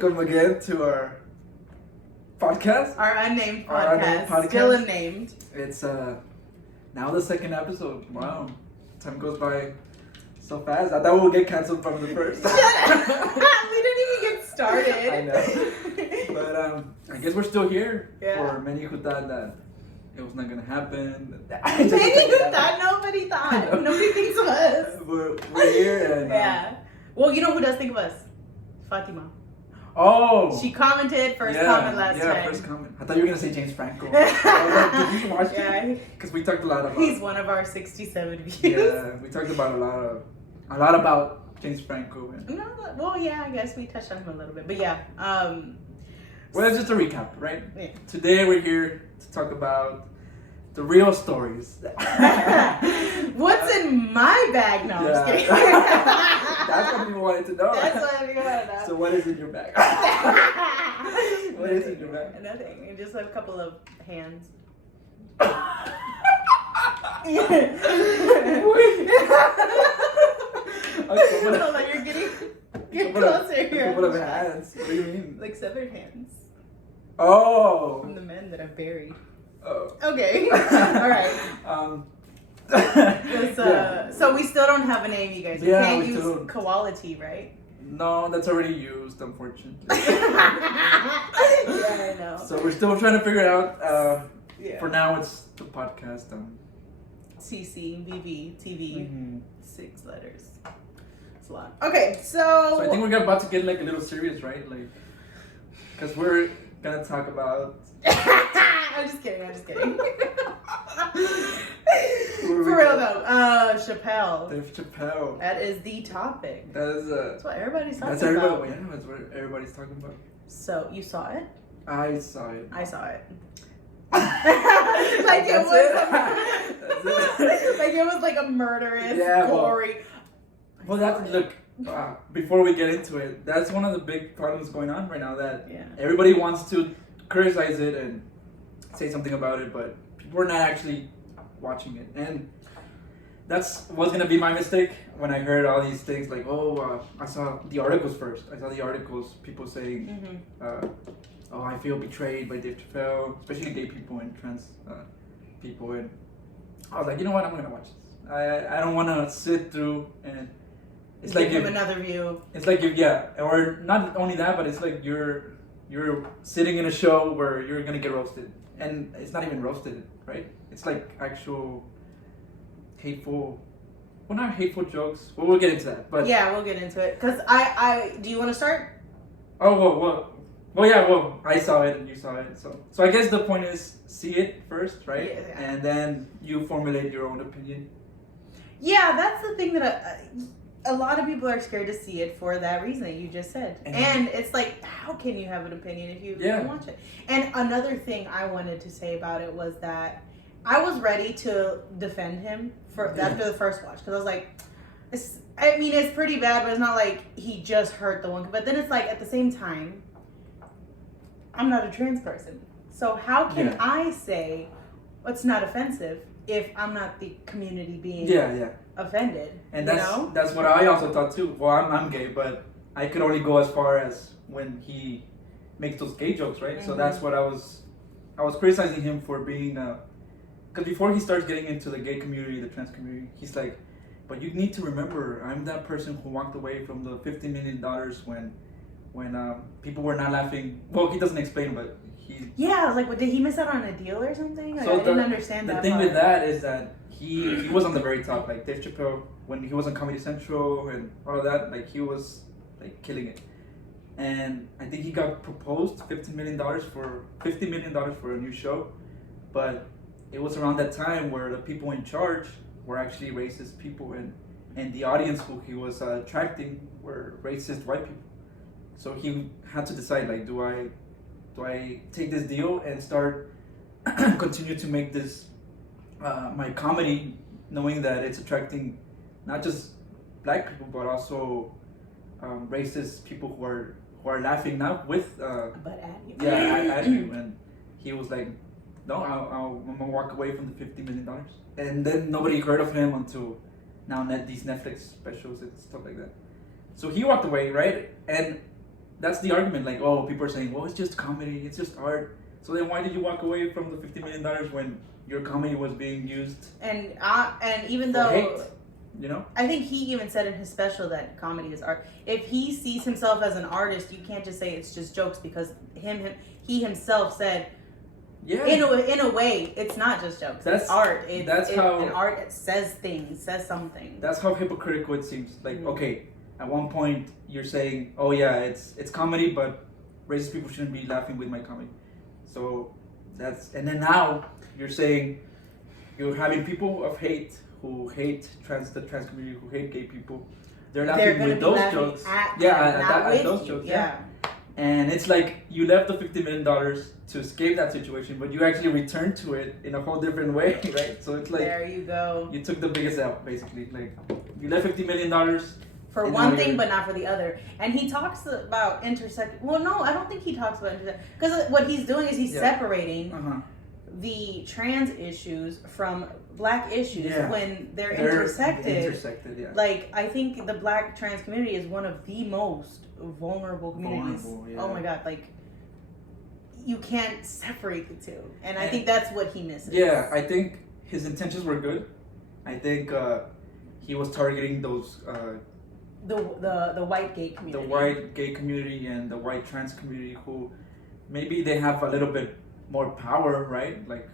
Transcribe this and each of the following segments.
Welcome again to our podcast. Our unnamed podcast. Our unnamed podcast. Still unnamed. It's now the second episode. Wow. Time goes by so fast. I thought we would get canceled from the first. We didn't even get started. I know. But I guess we're still here. Yeah. For many who thought that it was not going to happen. Many who thought, nobody thought. Nobody thinks of us. We're here. And, yeah. Well, you know who does think of us? Fatima. Oh. She commented first comment last time. Yeah, first comment. I thought you were going to say James Franco. I was like, did you watch it? Because we talked a lot about He's one of our 67 views. Yeah, we talked about a lot about James Franco. No, well, yeah, I guess we touched on him a little bit. But yeah. Well, it's just a recap, right? Yeah. Today we're here to talk about the real stories. What's in my bag? No, I'm just kidding. That's what people wanted to know. That's what people wanted to know. So what is in your bag? What is in your bag? Nothing. Just a couple of hands. Hold on, you're getting closer here. A couple of hands. What do you mean? Like severed hands. Oh. From the men that I've buried. Oh. Okay. All right. So we still don't have a name, you guys. We can't use quality, right? No, that's already used, unfortunately. Yeah, I know. So we're still trying to figure it out. Yeah. For now, it's the podcast. CC, BB, TV, Mm-hmm. 6 letters. It's a lot. Okay, so I think we're about to get like a little serious, right? Like, because we're gonna talk about. I'm just kidding. For real though, Chappelle. Dave Chappelle. That is the topic. That's what everybody's talking about. about. Yeah, that's what everybody's talking about. So you saw it? I saw it. I saw it. Like it was. like it was like a murderous, gory. Look. Before we get into it, that's one of the big problems going on right now. That everybody wants to criticize it and say something about it, but people are not actually watching it. And that's was gonna be my mistake when I heard all these things like, I saw the articles first. I saw the articles, people saying, I feel betrayed by Dave Chappelle, especially gay people and trans people. And I was like, you know what, I'm gonna watch this. I don't want to sit through and it's give like him another view. It's like or not only that, but it's like you're sitting in a show where you're gonna get roasted, and it's not even roasted, right? It's like actual hateful, well, not hateful jokes. Well, we'll get into that, but yeah, we'll get into it. Cause I do you want to start? Oh well, I saw it and you saw it, so I guess the point is see it first, right? Yeah. And then you formulate your own opinion. Yeah, that's the thing that a lot of people are scared to see it for that reason that you just said. And it's like, how can you have an opinion if you don't watch it? And another thing I wanted to say about it was that I was ready to defend him after the first watch. Because I was like, it's pretty bad, but it's not like he just hurt the one. But then it's like, at the same time, I'm not a trans person. So how can I say what's not offensive if I'm not the community being offended? And that's what I also thought too. Well, I'm gay, but I could only go as far as when he makes those gay jokes, right? Mm-hmm. So that's what I was criticizing him for being, because before he starts getting into the gay community, the trans community, he's like, but you need to remember, I'm that person who walked away from the $50 million when people were not laughing. Well, he doesn't explain, but I was like, did he miss out on a deal or something? Like, I didn't understand that. The thing with that is that he was on the very top, like Dave Chappelle, when he was on Comedy Central and all of that, like he was like killing it. And I think he got proposed $50 million for a new show, but it was around that time where the people in charge were actually racist people, and the audience who he was attracting were racist white people. So he had to decide, like, do I take this deal and start continue to make this my comedy, knowing that it's attracting not just black people but also racist people who are laughing not with but at you. at you. And he was like, no, I'm gonna walk away from the $50 million. And then nobody heard of him until now, these Netflix specials and stuff like that. So he walked away, right? And that's the argument. Like, oh, people are saying, well, it's just comedy, it's just art. So then why did you walk away from the $50 million when your comedy was being used? And even though hate, you know, I think he even said in his special that comedy is art. If he sees himself as an artist, you can't just say it's just jokes, because he himself said, yeah, in a way, it's not just jokes. It's art. It's how an art. It says things, says something. That's how hypocritical it seems. Like, okay, at one point you're saying, oh yeah, it's comedy, but racist people shouldn't be laughing with my comedy. So and then now you're saying you're having people of hate who hate the trans community, who hate gay people. They're laughing with those jokes. At those jokes. Yeah. And it's like you left the $50 million to escape that situation, but you actually returned to it in a whole different way, right? So it's like, there you go. You took the biggest L, basically. Like, you left $50 million for one thing, but not for the other. And he talks about intersect. Well, no, I don't think he talks about intersect, because what he's doing is he's separating the trans issues from black issues when they're intersected. Like, I think the black trans community is one of the most vulnerable communities. Oh my god, like, you can't separate the two, and I think that's what he misses. Yeah, I think his intentions were good. I think he was targeting those the white gay community, the white gay community and the white trans community, who maybe they have a little bit more power, right? Like,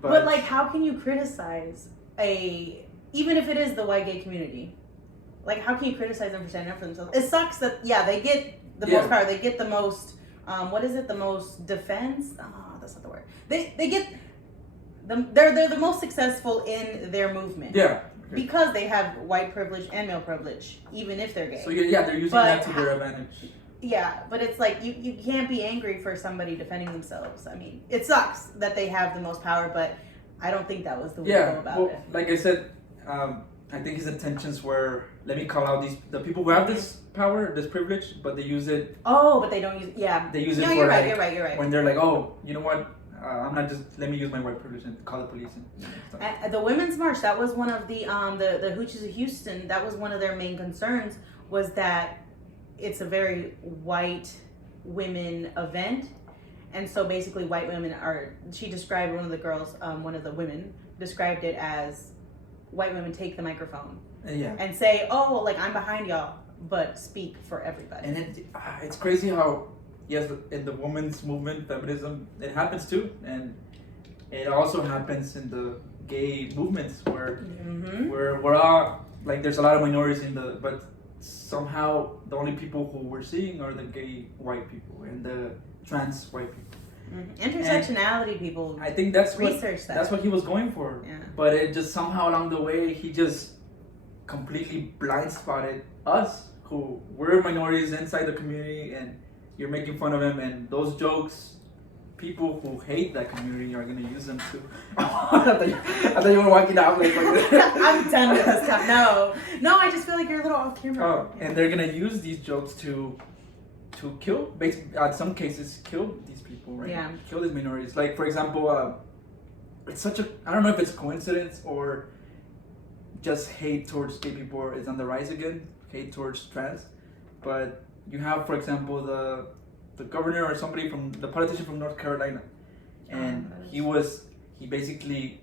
but like, how can you criticize even if it is the white gay community? Like, how can you criticize them for standing up for themselves? It sucks that they get the most power, they get the most the most defense. That's not the word. They get they're the most successful in their movement. Yeah. Okay. Because they have white privilege and male privilege, even if they're gay. So they're using that to their advantage. Yeah, but it's like you can't be angry for somebody defending themselves. I mean, it sucks that they have the most power, but I don't think that was the way to go about it. Like I said, I think his intentions were, let me call out the people who have this power, this privilege, but they use it. Oh, but they don't use it. Yeah. They use it for you're right. When they're like, oh, you know what? I'm not just, let me use my white privilege and call the police. At the Women's March, that was one of the Hoochies of Houston, that was one of their main concerns, was that it's a very white women event. And so basically white women she described one of the women described it as white women take the microphone and say, oh, like, I'm behind y'all, but speak for everybody. And it's crazy how, yes, in the women's movement, feminism, it happens too. And it also happens in the gay movements where we're all, like, there's a lot of minorities but somehow the only people who we're seeing are the gay white people and the trans white people. Intersectionality and people. I think that's that's what he was going for. Yeah. But it just somehow along the way he just completely blind spotted us, who we're minorities inside the community, and you're making fun of him, and those jokes, people who hate that community are gonna use them too. I thought you were walking out like I'm done with this stuff. No, I just feel like you're a little off camera. Oh, and they're gonna use these jokes to kill, in some cases, kill these people, right? Yeah. Kill these minorities. Like, for example, it's such I don't know if it's coincidence or just hate towards gay people is on the rise again, hate towards trans, but you have, for example, the governor or somebody from the politician from North Carolina, and he basically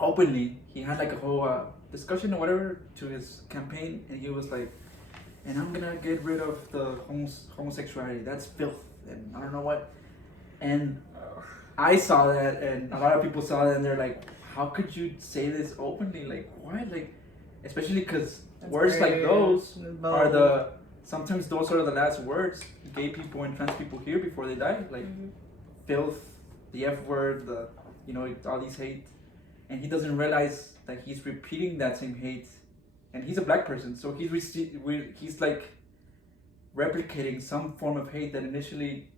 openly, he had like a whole discussion or whatever to his campaign, and he was like, and I'm gonna get rid of the homosexuality, that's filth, and I don't know what. And I saw that, and a lot of people saw that, and they're like, how could you say this openly? Like, why? Like, especially because words like those are sometimes those are the last words gay people and trans people hear before they die. Like, filth, the F word, all these hate. And he doesn't realize that he's repeating that same hate. And he's a black person, so he's like replicating some form of hate that initially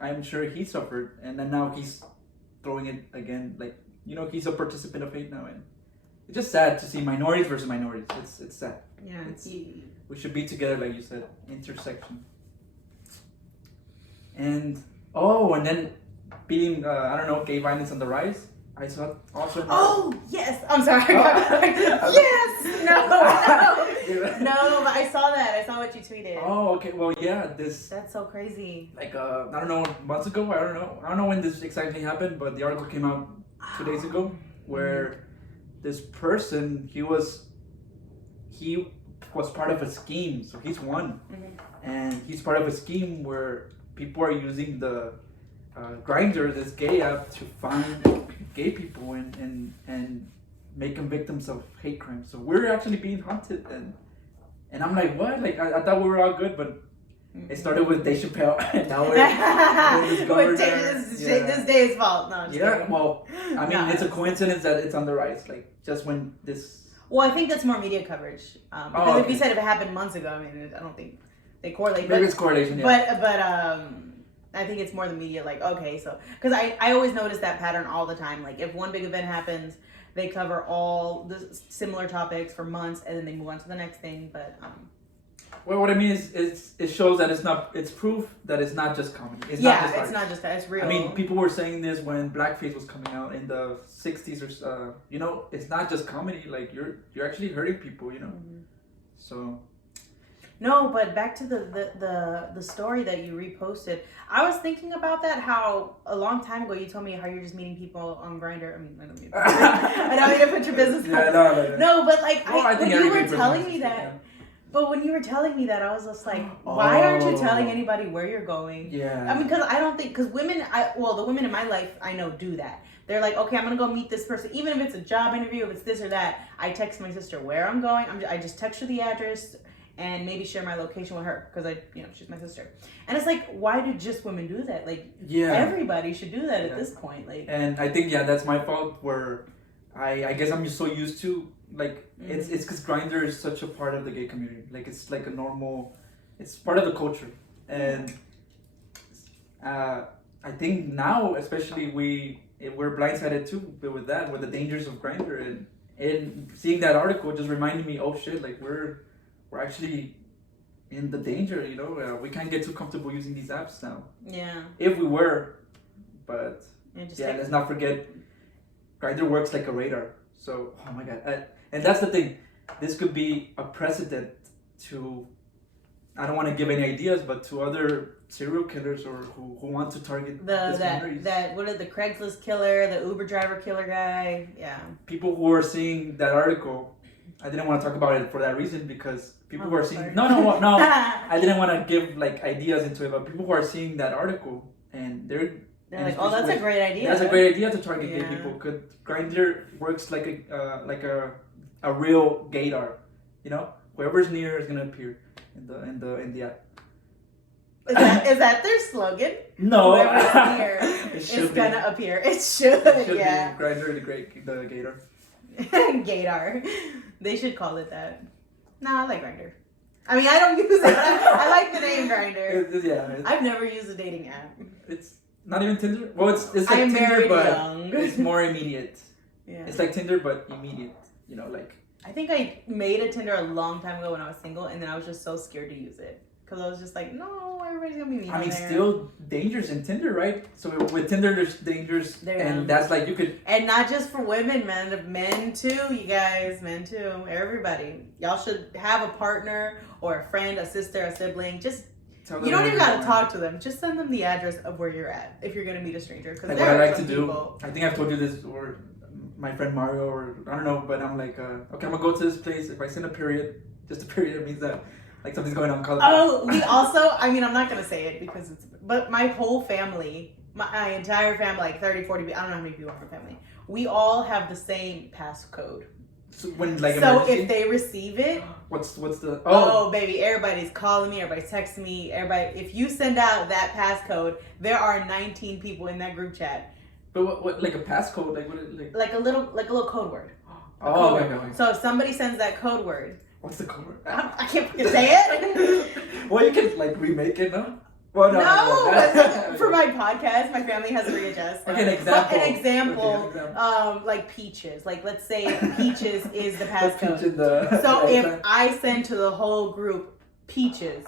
I'm sure he suffered, and then now he's throwing it again. Like, he's a participant of hate now, and it's just sad to see minorities versus minorities. It's sad. Yeah, we should be together, like you said, intersection. And then being gay violence on the rise. I saw also. Oh yes, I'm sorry. Yes, no. No, but I saw that. I saw what you tweeted. Oh, okay. Well, yeah, That's so crazy. like I don't know, months ago. I don't know when this exactly happened, but the article came out 2 days ago where this person he was part of a scheme. So he's one, and he's part of a scheme where people are using the Grindr, this gay app, to find gay people and make them victims of hate crimes. So we're actually being hunted, and I'm like, what? Like I thought we were all good, but it started with Dave Chappelle, and now we're this day's fault. No, yeah. Well, I mean, it's a coincidence that it's on the rise. Like just when this. Well, I think that's more media coverage. Because if you said if it happened months ago, I mean, I don't think they correlate. Maybe it's correlation, yeah. But I think it's more the media, like, okay, so... Because I always notice that pattern all the time. Like, if one big event happens, they cover all the similar topics for months, and then they move on to the next thing, but... Well, what I mean is it shows that it's proof that it's not just comedy. It's not just that. It's real. I mean, people were saying this when blackface was coming out in the 60s or it's not just comedy. Like you're actually hurting people, So no, but back to the story that you reposted. I was thinking about that, how a long time ago you told me how you're just meeting people on Grindr. I mean, I don't mean I don't mean to put your business out. No, but like when you were telling me that. Yeah. But when you were telling me that, I was just like, why aren't you telling anybody where you're going? Yeah. I mean, because I don't think, because the women in my life I know do that. They're like, okay, I'm going to go meet this person. Even if it's a job interview, if it's this or that, I text my sister where I'm going. I just text her the address and maybe share my location with her because she's my sister. And it's like, why do just women do that? Like, everybody should do that at this point. Like, and I think, that's my fault where I guess I'm just so used to, like, it's because Grindr is such a part of the gay community. Like, it's like it's part of the culture. And I think now, especially, we're blindsided too with that, with the dangers of Grindr. And seeing that article just reminded me, oh shit, like we're actually in the danger, we can't get too comfortable using these apps now. Yeah. If we were, but let's not forget, Grindr works like a radar. So, oh my God. And that's the thing. This could be a precedent to, I don't want to give any ideas, but to other serial killers or who want to target the Craigslist killer, the Uber driver killer guy. Yeah. People who are seeing that article, I didn't want to talk about it for that reason because people who are seeing, no, I didn't want to give like ideas into it, but people who are seeing that article and they're like, oh, that's a great idea. That's a great idea to target gay people. Because Grindr works like a real gaydar, whoever's near is gonna appear in the app. Is that their slogan? No, whoever's near is gonna appear. It should be Grindr the gaydar. Gaydar. They should call it that. No, I like Grindr. I mean, I don't use it. But I like the name Grindr. I've never used a dating app. It's not even Tinder. Well, it's like Tinder, but it's more immediate. Yeah. It's like Tinder, but immediate. Like. I think I made a Tinder a long time ago when I was single, and then I was just so scared to use it because I was just like, no, everybody's gonna be mean. I mean, still dangers in Tinder, right? So with Tinder, there's dangers, and that's like you could. And not just for women, men too. You guys, men too. Everybody, y'all should have a partner or a friend, a sister, a sibling. Just. You don't even gotta talk to them. Just send them the address of where you're at if you're gonna meet a stranger. Because what I like to do, I think I've told you this, or my friend Mario, or I don't know, but I'm like, okay, I'm gonna go to this place. If I send a period, just a period, it means that like something's going on. We also, I mean, I'm not gonna say it because but my whole family, my entire family, like 30, 40, I don't know how many people are in my family. We all have the same passcode. So if they receive it, what's the baby, everybody's calling me, everybody's texting me, if you send out that passcode, there are 19 people in that group chat. But what like a passcode, like a little code word. Okay. So if somebody sends that code word, what's the code word? I can't fucking say it. Well, you can like remake it, no? Well, no. For my podcast, my family has to readjust. Okay, an example. Like peaches. Like let's say peaches is the passcode. So if I send to the whole group peaches,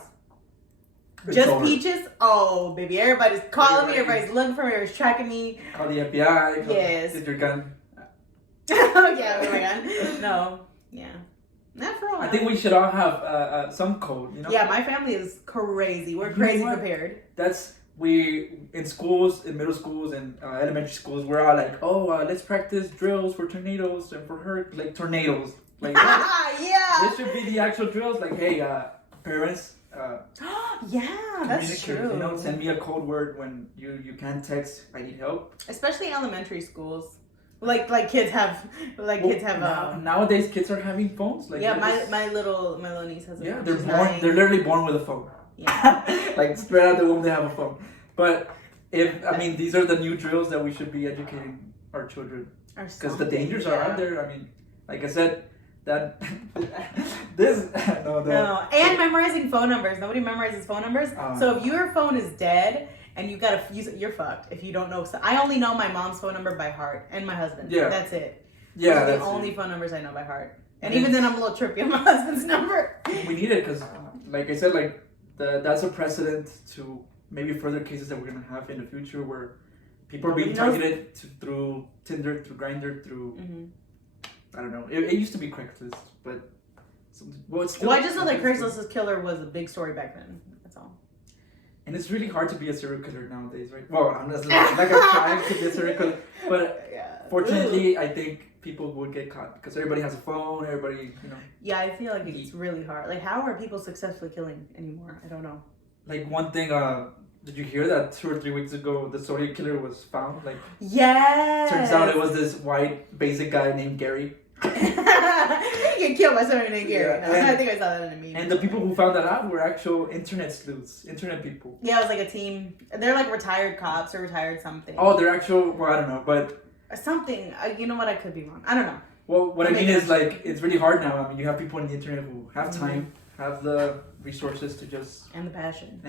just peaches. Oh, baby, everybody's calling me. Everybody's looking for me. Everybody's tracking me. Call the FBI. Yes. Get your gun. Oh yeah, with my gun. No. Yeah. Not for all. I think we should all have some code, you know? Yeah, my family is crazy. We're crazy prepared. In schools, in middle schools and elementary schools, we're all like, let's practice drills for tornadoes and for tornadoes. Like, yeah. This should be the actual drills. Like, hey, parents. Yeah, that's true. You know, send me a code word when you can't text. I need help. Especially elementary schools. Like kids have nowadays kids are having phones. Like my little niece has a phone. They're literally born with a phone. Yeah. Like straight out the womb they have a phone. But these are the new drills that we should be educating our children. Because the dangers are out there. I mean, like I said, that and memorizing phone numbers. Nobody memorizes phone numbers. So if your phone is dead and you gotta use it, you're fucked. If you don't know, so I only know my mom's phone number by heart and my husband's. Yeah, that's it. Yeah, those are the only phone numbers I know by heart. And even then, I'm a little trippy on my husband's number. We need it because, like I said, that's a precedent to maybe further cases that we're gonna have in the future where people are being targeted through Tinder, through Grindr, through. Mm-hmm. I don't know. It used to be Craigslist, but it's still. Well, I just know that Craigslist's killer was a big story back then. That's all. And it's really hard to be a serial killer nowadays, right? Well, I'm not like I'm trying to be a serial killer, but fortunately, I think people would get caught because everybody has a phone. Everybody, you know. Yeah, I feel like it's really hard. Like, how are people successfully killing anymore? I don't know. Like one thing. Did you hear that 2 or 3 weeks ago the Zodiac killer was found? Like, yes. Turns out it was this white basic guy named Gary. He get killed by somebody named Gary. Yeah, I think I saw that in a meme. And the people who found that out were actual internet sleuths, internet people. Yeah, it was like a team. They're like retired cops or retired something. Oh, they're actual. Well, I don't know, but something. You know what? I could be wrong. I don't know. Well, what I mean is like it's really hard now. I mean, you have people on the internet who have time, have the resources to just and the passion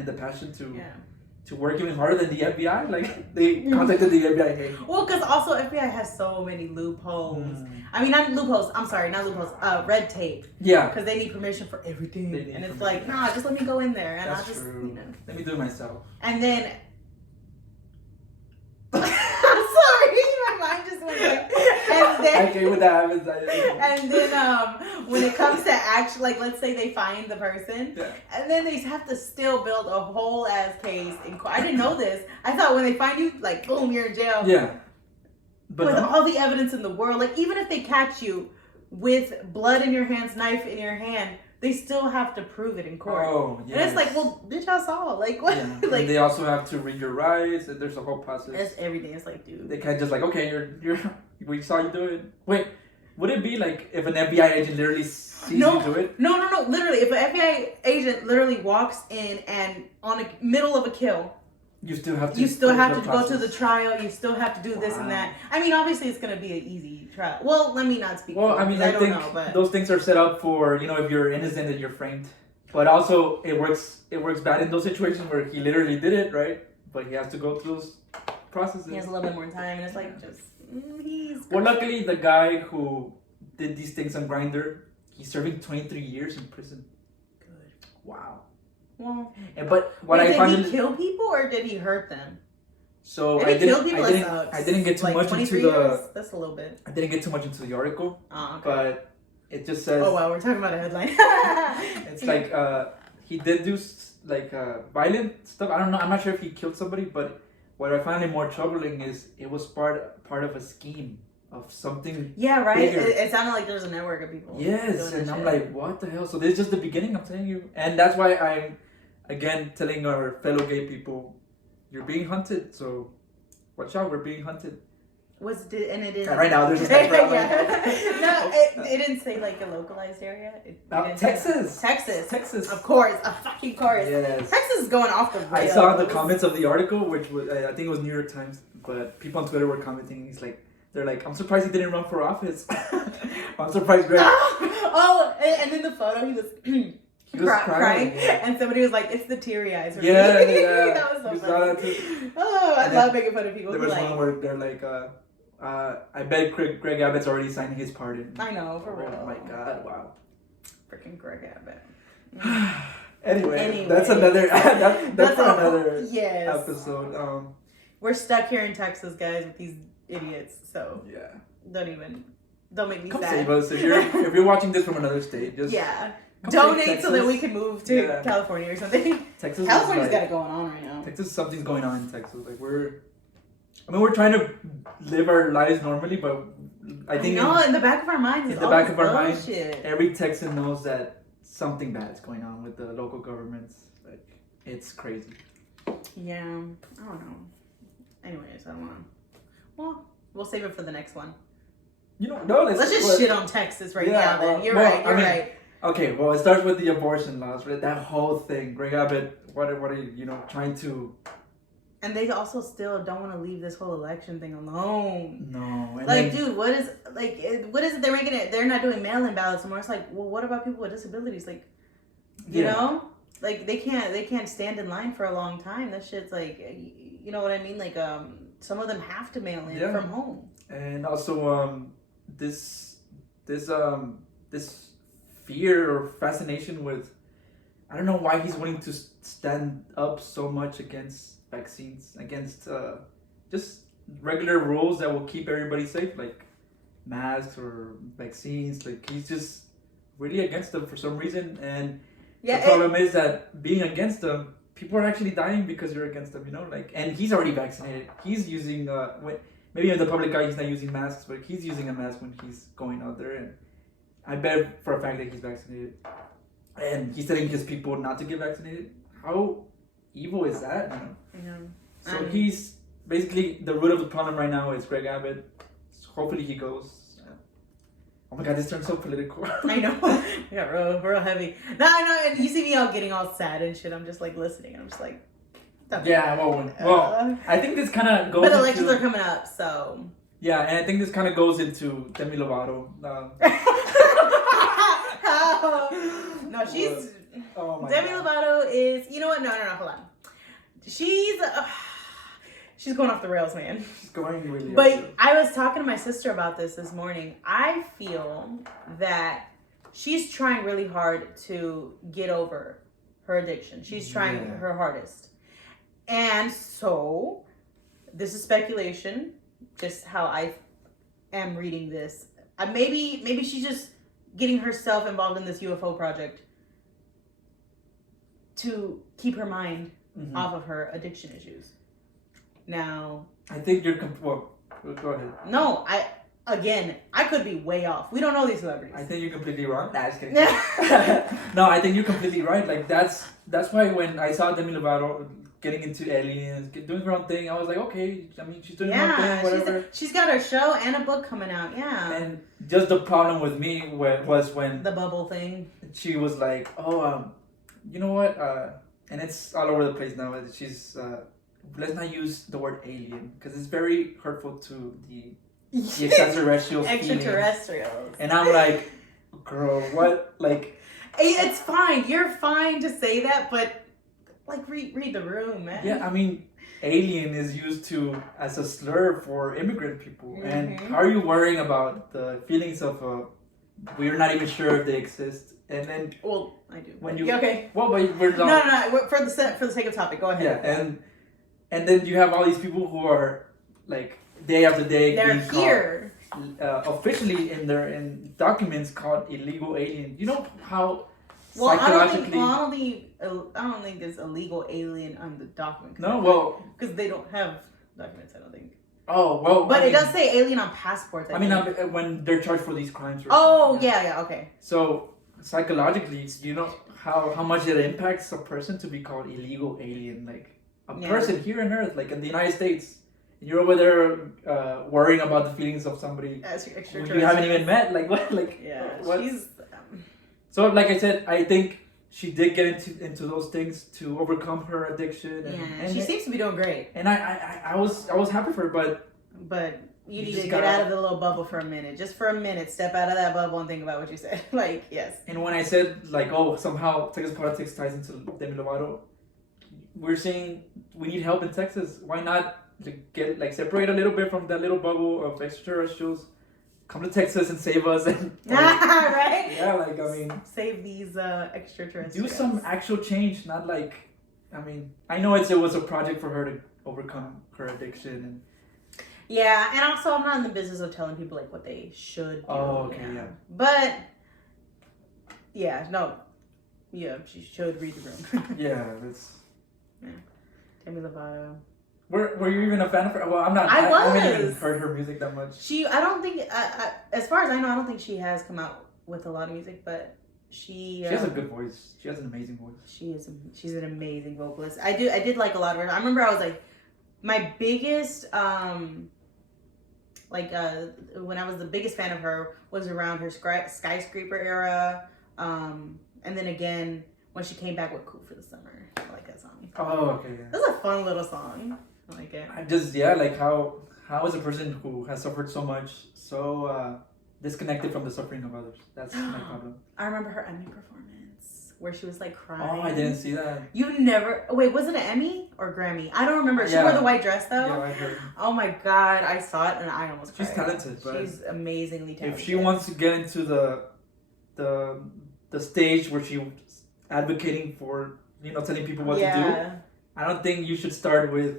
to work even harder than the FBI. Like, they contacted the FBI. Hey. Well, because also FBI has so many loopholes. I mean, not loopholes. I'm sorry, not loopholes. Red tape. Yeah. Because they need permission for everything. And it's like, nah, just let me go in there. And I'll just, true. You know. Let me do it myself. And then... I'm sorry, my mind just went like... And then... Okay, with that, and then when it comes to action, like, let's say they find the person, and then they have to still build a whole ass case in court. I didn't know this. I thought when they find you, like, boom, you're in jail. Yeah. But with all the evidence in the world, like, even if they catch you with blood in your hands, knife in your hand, they still have to prove it in court. Oh, yes. And it's like, well, bitch, I saw. Like, what? Yeah. Like, and they also have to read your rights, and there's a whole process. It's everything. It's like, dude. They can't just like, okay, we saw you do it. Wait, would it be like if an FBI agent literally sees you do it? No. Literally, if an FBI agent literally walks in and on the middle of a kill, you still have to go to the trial. You still have to do this and that. I mean, obviously, it's going to be an easy trial. Well, let me not speak. Well, I mean, I think those things are set up for, you know, if you're innocent and you're framed. But also, it works bad in those situations where he literally did it, right? But he has to go through those processes. He has a little bit more time, and it's like just Well, luckily, the guy who did these things on Grindr, he's serving 23 years in prison. Good. Wow. Well, but what I found did he kill people or did he hurt them? So I didn't get too much into the. That's a little bit. I didn't get too much into the article. Oh, okay. But it just says. Oh wow, we're talking about a headline. It's like he did do like violent stuff. I don't know. I'm not sure if he killed somebody, but what I find more troubling is it was part of a scheme of something. Yeah, right. It sounded like there's a network of people. Yes, and I'm like, what the hell? So this is just the beginning. I'm telling you, and that's why I'm again telling our fellow gay people, you're being hunted. So watch out. We're being hunted. And it is. And right now there's a sniper. No, it didn't say like a localized area. Texas. Of course, a fucking course. Yes. Texas is going off the rails. I saw the comments of the article, which was I think it was New York Times, but people on Twitter were commenting. They're like, I'm surprised he didn't run for office. I'm surprised, Greg. Oh, and in the photo he was. He was crying, and somebody was like, "It's the teary eyes." Yeah. That was so funny. Oh, I love making fun of people. There was one where they're like, "I bet Greg Abbott's already signing his pardon." I know, for real. Oh my god! Wow. Freaking Greg Abbott. Anyway, that's another. That's for another episode. We're stuck here in Texas, guys, with these idiots. So yeah, don't even. Don't make me come sad. save us if you're watching this from another state. Just donate so that we can move to California or something. California's got it going on right now. Something's going on in Texas. Like we're trying to live our lives normally, but I think in the back of our minds, every Texan knows that something bad is going on with the local governments. Like it's crazy. Yeah, I don't know. Anyways, I don't know. Well, we'll save it for the next one. Let's just shit on Texas right now. Then you're right. Okay, well, it starts with the abortion laws, right? That whole thing. Greg Abbott, what are you trying to? And they also still don't want to leave this whole election thing alone. No, dude, what is it? They're making it. They're not doing mail-in ballots anymore. It's like, well, what about people with disabilities? Like, you know, like they can't stand in line for a long time. That shit's like, you know what I mean? Like, some of them have to mail in from home. And also, this fear or fascination with, I don't know why he's willing to stand up so much against vaccines, against just regular rules that will keep everybody safe, like masks or vaccines. Like he's just really against them for some reason. And the problem is that being against them, people are actually dying because you're against them, and he's already vaccinated. He's using, maybe the public eye, he's not using masks, but he's using a mask when he's going out there. And I bet for a fact that he's vaccinated. And he's telling his people not to get vaccinated. How evil is that, So he's basically, the root of the problem right now is Greg Abbott. So hopefully he goes. Oh my God, this turned so political. I know. Yeah, real heavy. No, and you see me all getting all sad and shit. I'm just like listening, and I'm just like, I think this kind of goes. But elections are coming up, so. Yeah, and I think this kind of goes into Demi Lovato. No, she's. Oh my Demi God. Lovato is. You know what? No, hold on. She's going off the rails, man. She's going really. But I was talking to my sister about this morning. I feel that she's trying really hard to get over her addiction. She's trying her hardest. And so, this is speculation, just how I am reading this. Maybe she's just getting herself involved in this UFO project to keep her mind off of her addiction issues. Now, I think you're go ahead. No, I could be way off. We don't know these celebrities. I think you're completely wrong. Nah, just kidding. No, I think you're completely right. Like that's why when I saw Demi Lovato getting into aliens, doing her own thing, I was like, okay. I mean, she's doing her own thing, whatever. She's got her show and a book coming out. Yeah. And just the problem with me was when the bubble thing. She was like, oh, you know what? And it's all over the place now. She's let's not use the word alien because it's very hurtful to the extraterrestrials. Extraterrestrials. And I'm like, girl, what? Like, it's fine. You're fine to say that, but like, read the room, man. Yeah, I mean, alien is used as a slur for immigrant people. And how are you worrying about the feelings of we're not even sure if they exist? And then, well, I do. When you okay. Well, but we're not. No. For the sake of topic, go ahead. Yeah, and then you have all these people who are like day after day. They're here. Officially in documents called illegal alien. You know how psychologically. I don't think there's illegal alien on the document. No, because they don't have documents. I don't think. Oh well, but it does say alien on passports. I mean, when they're charged for these crimes. Yeah, okay. So psychologically, you know how much it impacts a person to be called illegal alien, like a person here on Earth, like in the United States, and you're over there worrying about the feelings of somebody you haven't even met. Like what? Like what? So like I said, I think she did get into those things to overcome her addiction. And she seems to be doing great. And I was happy for her, but you need to get out of the little bubble for a minute. Just for a minute, step out of that bubble and think about what you said. Like, yes. And when I said, like, oh, somehow Texas politics ties into Demi Lovato, we're saying we need help in Texas. Why not separate a little bit from that little bubble of extraterrestrials? Come to Texas and save us. And, right? Yeah, like, I mean... Save these extraterrestrials. Do some actual change, not like... I mean, I know it was a project for her to overcome her addiction. Yeah, and also I'm not in the business of telling people like what they should do. Oh, okay, yeah. But yeah, she should read the room. Yeah, that's. Yeah, Demi Lovato. Were you even a fan of her? Well, I'm not. I haven't even heard her music that much. I don't think, as far as I know, I don't think she has come out with a lot of music, but she has a good voice. She has an amazing voice. She's an amazing vocalist. I did like a lot of her. I remember I was like, my biggest when I was the biggest fan of her was around her Skyscraper era, and then again when she came back with Cool for the Summer. I like that song. Oh, okay, yeah. That's a fun little song. I like it. I just like how as a person who has suffered so much, so disconnected from the suffering of others. That's my problem. I remember her Emmy performance where she was like crying. Oh, I didn't see that. You never... Wait, was it an Emmy or Grammy? I don't remember. She wore the white dress though. Yeah, I heard. Oh my god, I saw it and I almost cried. She's talented, but she's amazingly talented. If she wants to get into the stage where she's advocating for, telling people what to do, I don't think you should start with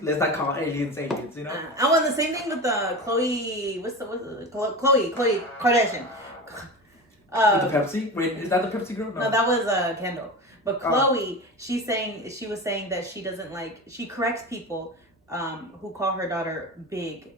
let's not call aliens, you know? I want the same thing with the Chloe Kardashian. With the Pepsi? Wait, is that the Pepsi girl? No, that was Kendall. But Chloe, she was saying that she doesn't she corrects people who call her daughter big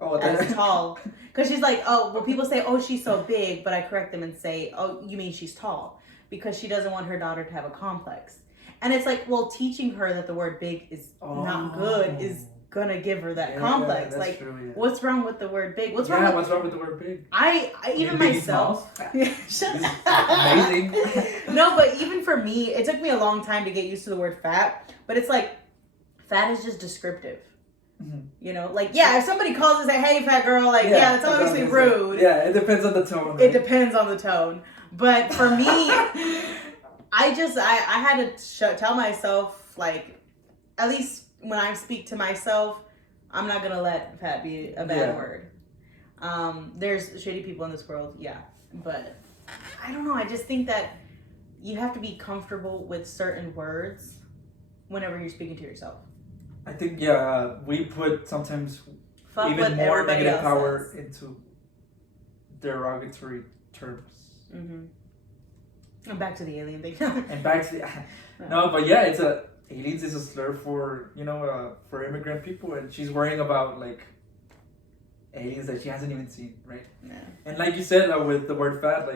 as tall. Because she's like, oh, well, people say, oh, she's so big, but I correct them and say, oh, you mean she's tall. Because she doesn't want her daughter to have a complex. And it's like, well, teaching her that the word big is not good is gonna give her that complex. Like, true, what's wrong with the word big? What's wrong with the word big? I even myself. Shut up. Amazing. No, but even for me, it took me a long time to get used to the word fat. But it's like, fat is just descriptive. Mm-hmm. If somebody calls and say, "Hey, fat girl," that's obviously rude. Yeah, it depends on the tone. It depends on the tone. But for me, I had to tell myself, at least when I speak to myself, I'm not gonna let fat be a bad word. There's shitty people in this world, but I don't know. I just think that you have to be comfortable with certain words whenever you're speaking to yourself. I think we put sometimes even more negative power into derogatory terms. Mm-hmm. And back to the alien thing. No, but it's aliens is a slur for for immigrant people, and she's worrying about aliens that she hasn't even seen, right? Yeah. And like you said with the word fat,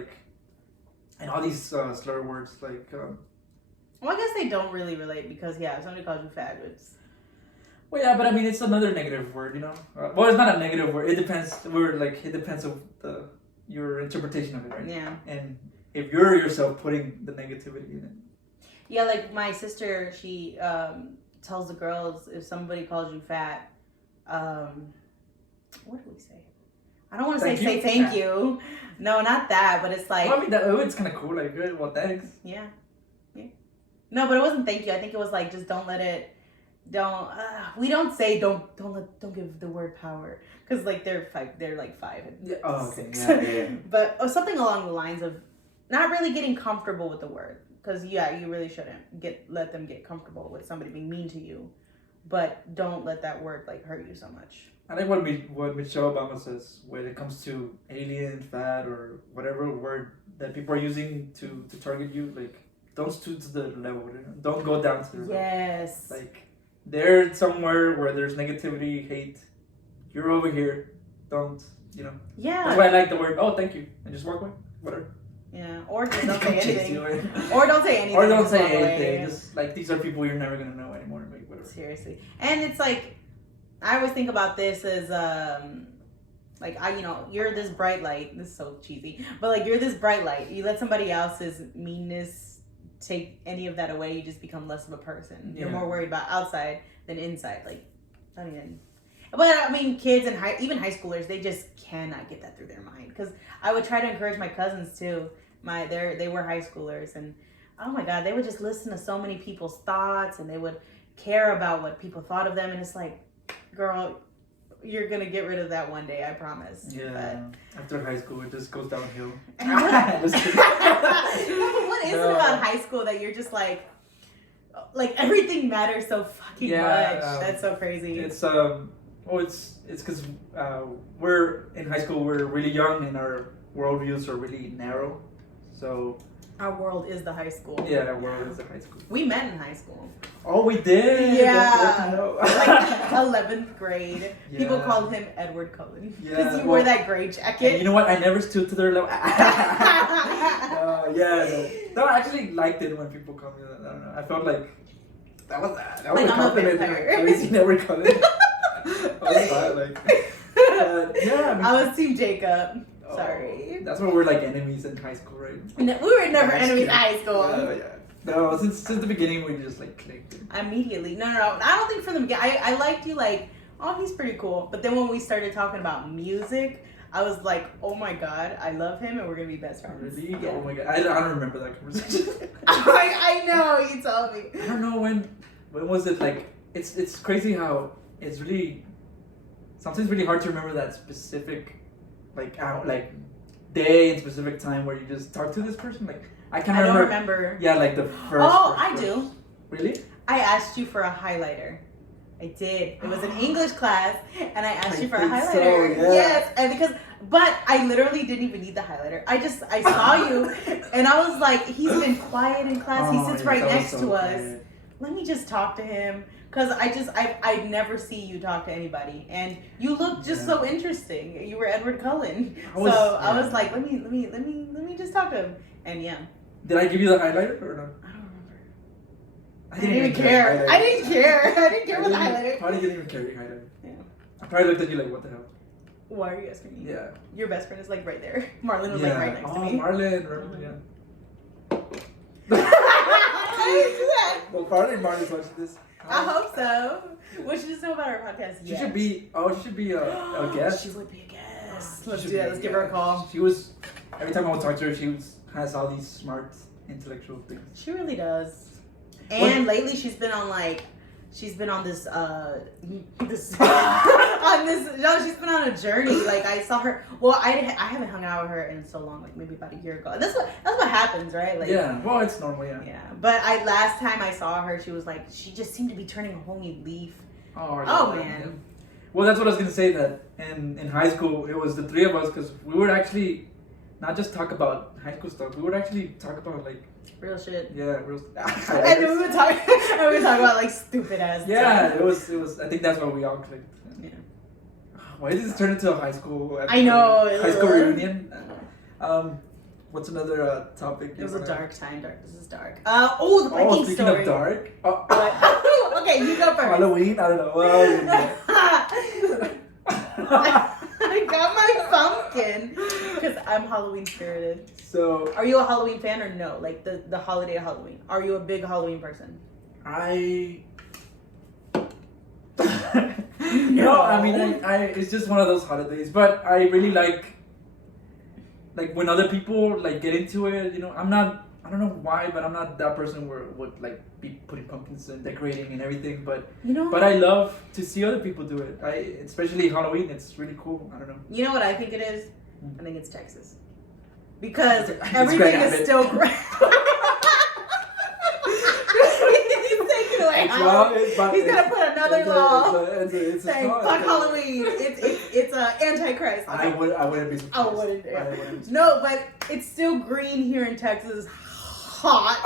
and all these slur words, well, I guess they don't really relate because if somebody calls you fat, it's. Well, yeah, but I mean it's another negative word, well, it's not a negative word. It depends. It depends on your interpretation of it, right? Yeah. And if you're yourself putting the negativity in it. Yeah, like my sister, she tells the girls if somebody calls you fat, what do we say? I don't want to say thank you. No, not that, but it's like. Well, I mean, it's kind of cool. Good. Well, thanks. Yeah. No, but it wasn't thank you. I think it was just don't let it. We don't say don't give the word power because they're 5 and 6. Yeah. But something along the lines of not really getting comfortable with the word because you really shouldn't let them get comfortable with somebody being mean to you, but don't let that word hurt you so much. I think what Michelle Obama says when it comes to alien, fat, or whatever word that people are using to target you, don't stoop to the level. Don't go down to the level. Yes. They're somewhere where there's negativity, hate. You're over here. Don't, Yeah. That's why I like the word, oh, thank you. And just walk away. Whatever. Yeah. Or just don't say anything. Or don't say anything. Or don't say anything. Just these are people you're never going to know anymore. Whatever. Seriously. And it's I always think about this as, you're this bright light. This is so cheesy. But you're this bright light. You let somebody else's meanness take any of that away, you just become less of a person. You're more worried about outside than inside. Not even. But I mean, kids and even high schoolers, they just cannot get that through their mind. Because I would try to encourage my cousins too. They were high schoolers, and oh my god, they would just listen to so many people's thoughts, and they would care about what people thought of them. And it's girl, you're gonna get rid of that one day, I promise. Yeah. But after high school, it just goes downhill. What is it about high school that you're just everything matters so fucking much? That's so crazy. It's Oh, it's because we're in high school. We're really young, and our worldviews are really narrow. So our world is the high school. Yeah, our world is the high school. We met in high school. Oh, we did. Yeah, like 11th grade. Yeah. People called him Edward Cullen because Yeah, you wore that gray jacket. You know what? I never stood to their level. No, I actually liked it when people called me that. I don't know. I felt like that was like a compliment. At least you never called it. I was fine, yeah. I was Team Jacob. Sorry. That's why we're like enemies in high school, right? No, we were never enemies in high school. Yeah. No, since the beginning we just like clicked. Immediately. No. I don't think from the beginning. I liked you like, oh, he's pretty cool. But then when we started talking about music, I was like, oh my god, I love him and we're gonna be best friends. Really? Yeah. Oh my god. I don't remember that conversation. I know, you told me. I don't know when was it, like it's crazy how it's really sometimes really hard to remember that specific like day and specific time where you just talk to this person. Like I can't remember. I don't remember. Yeah, like the first. Oh, I do. Really? I asked you for a highlighter. I did. It was an English class, and I asked you for a highlighter. So, yeah. Yes, and but I literally didn't even need the highlighter. I saw you, and I was like, he's been quiet in class. He sits right next to us. Let me just talk to him, because I never see you talk to anybody, and you look just so interesting. You were Edward Cullen, I was like, let me just talk to him, and yeah. Did I give you the highlighter or not? I didn't even care. I didn't care with the highlighter. Probably didn't even care the highlighter. Yeah. I probably looked at you like, what the hell? Why are you asking me? Yeah. Your best friend is like right there. Marlon was like right next to me. Marlon, remember? Yeah. How did you do that? Well, probably Marlon's watching this. I hope so. What should you know about our podcast? She should be a guest. She would be a guest. Let's do that. Let's give her a call. She was, every time I would talk to her, has all these smart intellectual things. She really does. And lately she's been on she's been on this she's been on a journey. Like I saw her, well, I haven't hung out with her in so long, like maybe about a year ago. That's what happens, right? Like, yeah, well, it's normal, yeah. Yeah, but last time I saw her, she was like, she just seemed to be turning a whole new leaf. Oh man. Yeah. Well, that's what I was gonna say, that in high school it was the three of us, because we would actually not just talk about high school stuff, we would actually talk about like real shit. Yeah, real. And we would talk about like stupid ass. Yeah, stuff. it was. I think that's why we all clicked. Yeah. Why did this turn into a high school? I know. High school reunion. What's another topic? It was a dark time. This is dark. The Viking speaking story. of dark. Okay, you go first. Halloween. I don't know. I got my pumpkin because I'm Halloween spirited. So, are you a Halloween fan or no? Like the holiday of Halloween. Are you a big Halloween person? No, I mean, it's just one of those holidays. But I really like when other people like get into it. You know, I don't know why, but I'm not that person where would like be putting pumpkins and decorating and everything. But but I love to see other people do it. Especially Halloween. It's really cool. I don't know. You know what I think it is? I think it's Texas. Because everything is still great. He's gonna put another law saying fuck Halloween. It's Antichrist. I wouldn't be surprised. I wouldn't. No, but it's still green here in Texas. Hot.